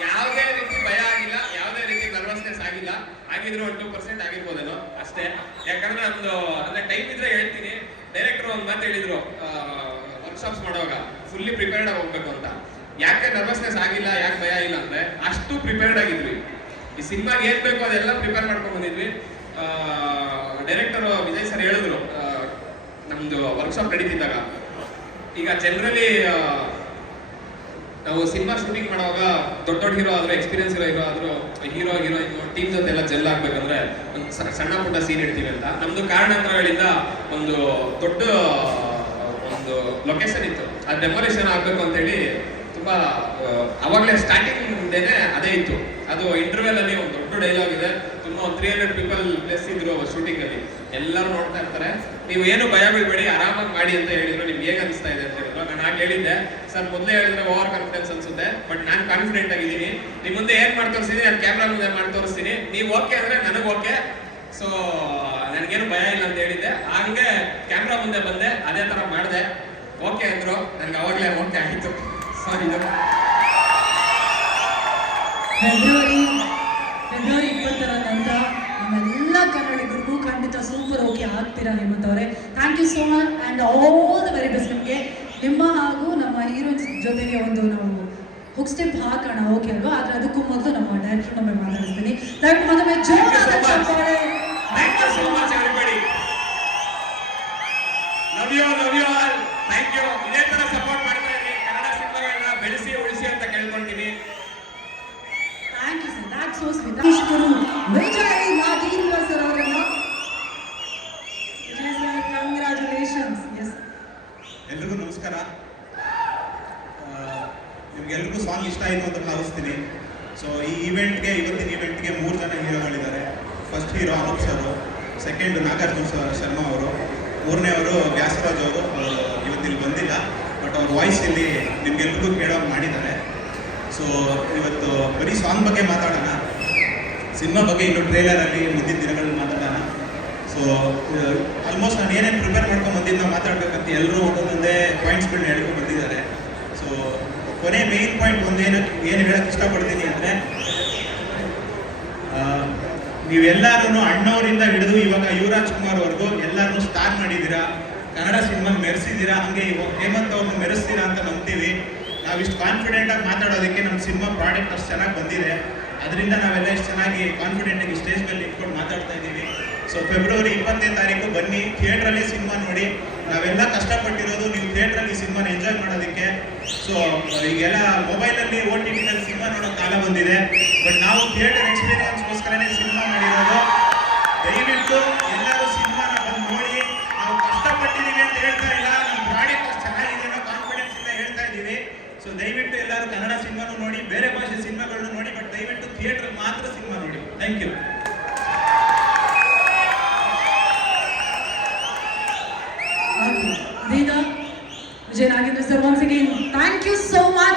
ಯಾವುದೇ ರೀತಿ ಭಯ ಆಗಿಲ್ಲ, ಯಾವುದೇ ರೀತಿ ನರ್ವಸ್ನೆಸ್ ಆಗಿಲ್ಲ. ಆಗಿದ್ರು 2% ಆಗಿರ್ಬೋದೇನೋ ಅಷ್ಟೇ. ಯಾಕಂದ್ರೆ ನಮ್ದು ಅಂದ್ರೆ ಟೈಮ್ ಇದ್ರೆ ಹೇಳ್ತೀನಿ. ಡೈರೆಕ್ಟರ್ ಒಂದು ಮಾತು ಹೇಳಿದ್ರು ವರ್ಕ್ಶಾಪ್ಸ್ ಮಾಡುವಾಗ, ಫುಲ್ಲಿ ಪ್ರಿಪೇರ್ಡ್ ಆಗಿ ಹೋಗ್ಬೇಕು ಅಂತ. ಯಾಕೆ ನರ್ವಸ್ನೆಸ್ ಆಗಿಲ್ಲ, ಯಾಕೆ ಭಯ ಇಲ್ಲ ಅಂದ್ರೆ ಅಷ್ಟು ಪ್ರಿಪೇರ್ಡ್ ಆಗಿದ್ವಿ. ಈ ಸಿನಿಮಾಗೆ ಏನ್ ಬೇಕು ಅದೆಲ್ಲ ಪ್ರಿಪೇರ್ ಮಾಡ್ಕೊಂಡು ಬಂದಿದ್ವಿ. ಡೈರೆಕ್ಟರ್ ವಿಜಯ್ ಸರ್ ಹೇಳಿದ್ರು ನಮ್ದು ವರ್ಕ್ಶಾಪ್ ನಡೀತಿದ್ದಾಗ, ಈಗ ಜನರಲಿ ನಾವು ಸಿನಿಮಾ ಶೂಟಿಂಗ್ ಮಾಡುವಾಗ ದೊಡ್ಡ ಹೀರೋ ಆದ್ರೂ, ಎಕ್ಸ್ಪೀರಿಯನ್ಸ್ ಇರೋ ಹೀರೋ ಆದ್ರೂ, ಹೀರೋಯಿನ್ ಟೀಮ್ ಜೊತೆ ಎಲ್ಲ ಜೆಲ್ ಆಗ್ಬೇಕಂದ್ರೆ ಒಂದು ಸಣ್ಣ ಪುಟ್ಟ ಸೀನ್ ಇಡ್ತೀವಿ ಅಂತ. ನಮ್ದು ಕಾರಣಾಂತರಗಳಿಂದ ಒಂದು ದೊಡ್ಡ ಒಂದು ಲೊಕೇಶನ್ ಇತ್ತು, ಅದು ಡೆಮೊಲೇಷನ್ ಆಗ್ಬೇಕು ಅಂತ ಹೇಳಿ ತುಂಬಾ ಅವಾಗಲೇ ಸ್ಟಾರ್ಟಿಂಗ್ ಡೇನೆ ಅದೇ ಇತ್ತು. ಅದು ಇಂಟರ್ವೆಲ್ ಅಲ್ಲಿ ಒಂದು ದೊಡ್ಡ ಡೈಲಾಗ್ ಇದೆ, ತುಂಬಾ 300 ಪೀಪಲ್ ಪ್ಲೇಸ್ ಇದ್ರು ಶೂಟಿಂಗ್ ಅಲ್ಲಿ, ಎಲ್ಲರೂ ನೋಡ್ತಾ ಇರ್ತಾರೆ. ನೀವು ಏನು ಭಯ ಬೀಳ್ಬೇಡಿ, ಆರಾಮಾಗಿ ಮಾಡಿ ಅಂತ ಹೇಳಿದ್ರು. ನಿಮ್ಗೆ ಹೇಗೆ ಅನಿಸ್ತಾ ಇದೆ ಅಂತ ಹೇಳಿದ್ರು. ನಾನು ಆಗ ಹೇಳಿದ್ದೆ, ಸರ್ ಮೊದಲೇ ಹೇಳಿದ್ರೆ ಓವರ್ ಕಾನ್ಫಿಡೆನ್ಸ್ ಅನ್ಸುತ್ತೆ, ಬಟ್ ನಾನು ಕಾನ್ಫಿಡೆಂಟ್ ಆಗಿದ್ದೀನಿ. ನಿಮ್ಮ ಮುಂದೆ ಏನ್ ಮಾಡಿ ತೋರಿಸ್ತೀನಿ, ನಾನು ಕ್ಯಾಮ್ರಾ ಮುಂದೆ ಮಾಡಿ ತೋರಿಸ್ತೀನಿ, ನೀವು ಓಕೆ ಅಂದ್ರೆ ನನಗೆ ಓಕೆ, ಸೊ ನನಗೇನು ಭಯ ಇಲ್ಲ ಅಂತ ಹೇಳಿದ್ದೆ. ಹಂಗೆ ಕ್ಯಾಮ್ರಾ ಮುಂದೆ ಬಂದೆ, ಅದೇ ತರ ಮಾಡಿದೆ. ಓಕೆ ಅಂದ್ರು, ನನ್ಗೆ ಅವಾಗಲೇ ಓಕೆ ಆಯಿತು. ಸಾರಿ. ಫೆಬ್ರವರಿ 20ರ ನಂತರ ನಮ್ಮೆಲ್ಲ ಕನ್ನಡಿಗರಿಗೂ ಖಂಡಿತ ಸೂಪರ್ ಓಕೆ ಆಗ್ತೀರಾ ಹೇಮಂತ್ ಅವರೇ. Thank you so much and all the very best ನಿಮಗೆ. ನಿಮ್ಮ ಹಾಗೂ ನಮ್ಮ ಹೀರೋಯಿನ್ಸ್ ಜೊತೆಗೆ ಒಂದು ನಾವು ಹುಕ್ ಸ್ಟೆಪ್ ಹಾಕೋಣ, ಓಕೆ ಅಲ್ವಾ? ಆದರೆ ಅದಕ್ಕೂ ಮೊದಲು ನಮ್ಮ ಡೈರೆಕ್ಟರ್ ನಮ್ಮ ಮಾತಾಡಿಸ್ತೀನಿ. ದಯವಿಟ್ಟು ಮತ್ತೊಮ್ಮೆ ಜೋರಾದ ಚಪ್ಪಾಳೆ. Thank you so much everybody. Love you all. Thank you. ಇದೇ ತರ ಸಪೋರ್ಟ್ ಮಾಡ್ತಾ ಇರಿ, ಕನ್ನಡ ಸಿನಿಮಾಗಳನ್ನ ಬೆಳೆಸಿ ಉಳಿಸಿ ಅಂತ ಕೇಳ್ಕೊಂತೀನಿ. Thank you sir, that's so sweet. ಶಿಕ್ಷಕರು ವಿಜಯ್ ನಾಗೇಂದ್ರ ಸರ್ ಅವರನ್ನ. Vijay sir, congratulations. ಎಸ್, ಎಲ್ರಿಗೂ ನಮಸ್ಕಾರ. ನಿಮ್ಗೆಲ್ರಿಗೂ ಸಾಂಗ್ ಇಷ್ಟ ಆಯಿತು ಅಂತ ಭಾವಿಸ್ತೀನಿ. ಸೊ ಈ ಇವತ್ತಿನ ಈವೆಂಟ್ಗೆ 3 ಜನ ಹೀರೋಗಳಿದ್ದಾರೆ. First hero Anoop sir, second Nagarjuna Sharma ಅವರು, 3ನೇವರು ವ್ಯಾಸರಾಜ್ ಅವರು. ಇವತ್ತಿಲ್ಲಿ ಬಂದಿಲ್ಲ, ಬಟ್ ಅವ್ರ ವಾಯ್ಸ್ ಇಲ್ಲಿ ನಿಮ್ಗೆಲ್ರಿಗೂ ಕೇಳೋಕೆ ಮಾಡಿದ್ದಾರೆ. ಸೊ ಇವತ್ತು ಬರೀ ಸಾಂಗ್ ಬಗ್ಗೆ ಮಾತಾಡೋಣ, ಸಿನಿಮಾ ಬಗ್ಗೆ ಇನ್ನು ಟ್ರೇಲರಲ್ಲಿ ಮುಂದಿನ ದಿನಗಳಲ್ಲಿ ಮಾತಾಡೋಣ. ಸೊ ಆಲ್ಮೋಸ್ಟ್ ನಾನು ಏನೇನು ಪ್ರಿಪೇರ್ ಮಾಡ್ಕೊಂಡು ಬಂದಿದ್ದು ನಾವು ಮಾತಾಡಬೇಕಂತ ಎಲ್ಲರೂ ಒಂದೊಂದೇ ಪಾಯಿಂಟ್ಸ್ಗಳನ್ನ ಹೇಳ್ಕೊಂಡು ಬಂದಿದ್ದಾರೆ. ಸೊ ಕೊನೆ ಮೇನ್ ಪಾಯಿಂಟ್ ಏನು ಹೇಳೋಕ್ಕೆ ಇಷ್ಟಪಡ್ತೀನಿ ಅಂದರೆ, ನೀವೆಲ್ಲರೂ ಅಣ್ಣವರಿಂದ ಹಿಡಿದು ಇವಾಗ ಯುವರಾಜ್ ಕುಮಾರ್ ಅವ್ರಿಗೂ ಎಲ್ಲರೂ ಸ್ಟಾರ್ ಮಾಡಿದ್ದೀರಾ, ಕನ್ನಡ ಸಿನಿಮಾ ಮೆರೆಸಿದ್ದೀರಾ. ಹಾಗೆ ಹೇಮಂತ್ ಅವ್ರನ್ನ ಮೆರೆಸ್ತೀರಾ ಅಂತ ನಂಬ್ತೀವಿ. ನಾವಿಷ್ಟು ಕಾನ್ಫಿಡೆಂಟಾಗಿ ಮಾತಾಡೋದಕ್ಕೆ ನಮ್ಮ ಸಿನಿಮಾ ಪ್ರಾಡಕ್ಟ್ ಅಷ್ಟು ಚೆನ್ನಾಗಿ ಬಂದಿದೆ. ಅದರಿಂದ ನಾವೆಲ್ಲ ಇಷ್ಟು ಚೆನ್ನಾಗಿ ಕಾನ್ಫಿಡೆಂಟಾಗಿ ಸ್ಟೇಜ್ ಮೇಲೆ ನಿಂತ್ಕೊಂಡು ಮಾತಾಡ್ತಾ ಇದ್ದೀವಿ. ಸೊ ಫೆಬ್ರವರಿ 20ನೇ ತಾರೀಕು ಬನ್ನಿ, ಥಿಯೇಟ್ರಲ್ಲಿ ಸಿನಿಮಾ ನೋಡಿ. ನಾವೆಲ್ಲ ಕಷ್ಟಪಟ್ಟಿರೋದು ನೀವು ಥಿಯೇಟ್ರಲ್ಲಿ ಸಿನಿಮಾನ ಎಂಜಾಯ್ ಮಾಡೋದಕ್ಕೆ. ಸೊ ಈಗೆಲ್ಲ ಮೊಬೈಲಲ್ಲಿ OTTನಲ್ಲಿ ಸಿನಿಮಾ ನೋಡೋ ಕಾಲ ಬಂದಿದೆ, ಬಟ್ ನಾವು ಥಿಯೇಟರ್ ಎಕ್ಸ್ಪೀರಿಯನ್ಸ್ಗೋಸ್ಕರನೇ ಸಿನಿಮಾ ಮಾಡಿರೋದು. ದಯವಿಟ್ಟು ಎಲ್ಲರೂ ಸಿನಿಮಾನ ಬಂದು ನೋಡಿ. ನಾವು ಕಷ್ಟಪಟ್ಟಿದ್ದೀವಿ ಅಂತ ಹೇಳ್ತಾ ಇಲ್ಲ, ನಮ್ಮ ಪ್ರಾಡಕ್ಟ್ ಅಷ್ಟು ಚೆನ್ನಾಗಿದೆ ಅನ್ನೋ ಕಾನ್ಫಿಡೆನ್ಸ್ ಇಂದ ಹೇಳ್ತಾ ಇದ್ದೀವಿ. ಸೊ ದಯವಿಟ್ಟು ಎಲ್ಲರೂ ಕನ್ನಡ ಸಿನಿಮಾನು ನೋಡಿ, ಬೇರೆ ಭಾಷೆ ಸಿನಿಮಾಗಳನ್ನು ನೋಡಿ, ಬಟ್ ದಯವಿಟ್ಟು ಥಿಯೇಟರ್ ಮಾತ್ರ ಸಿನಿಮಾ ನೋಡಿ. Thank you. ಇದೀಗ Vijay Nagendra sir, once again thank you so much.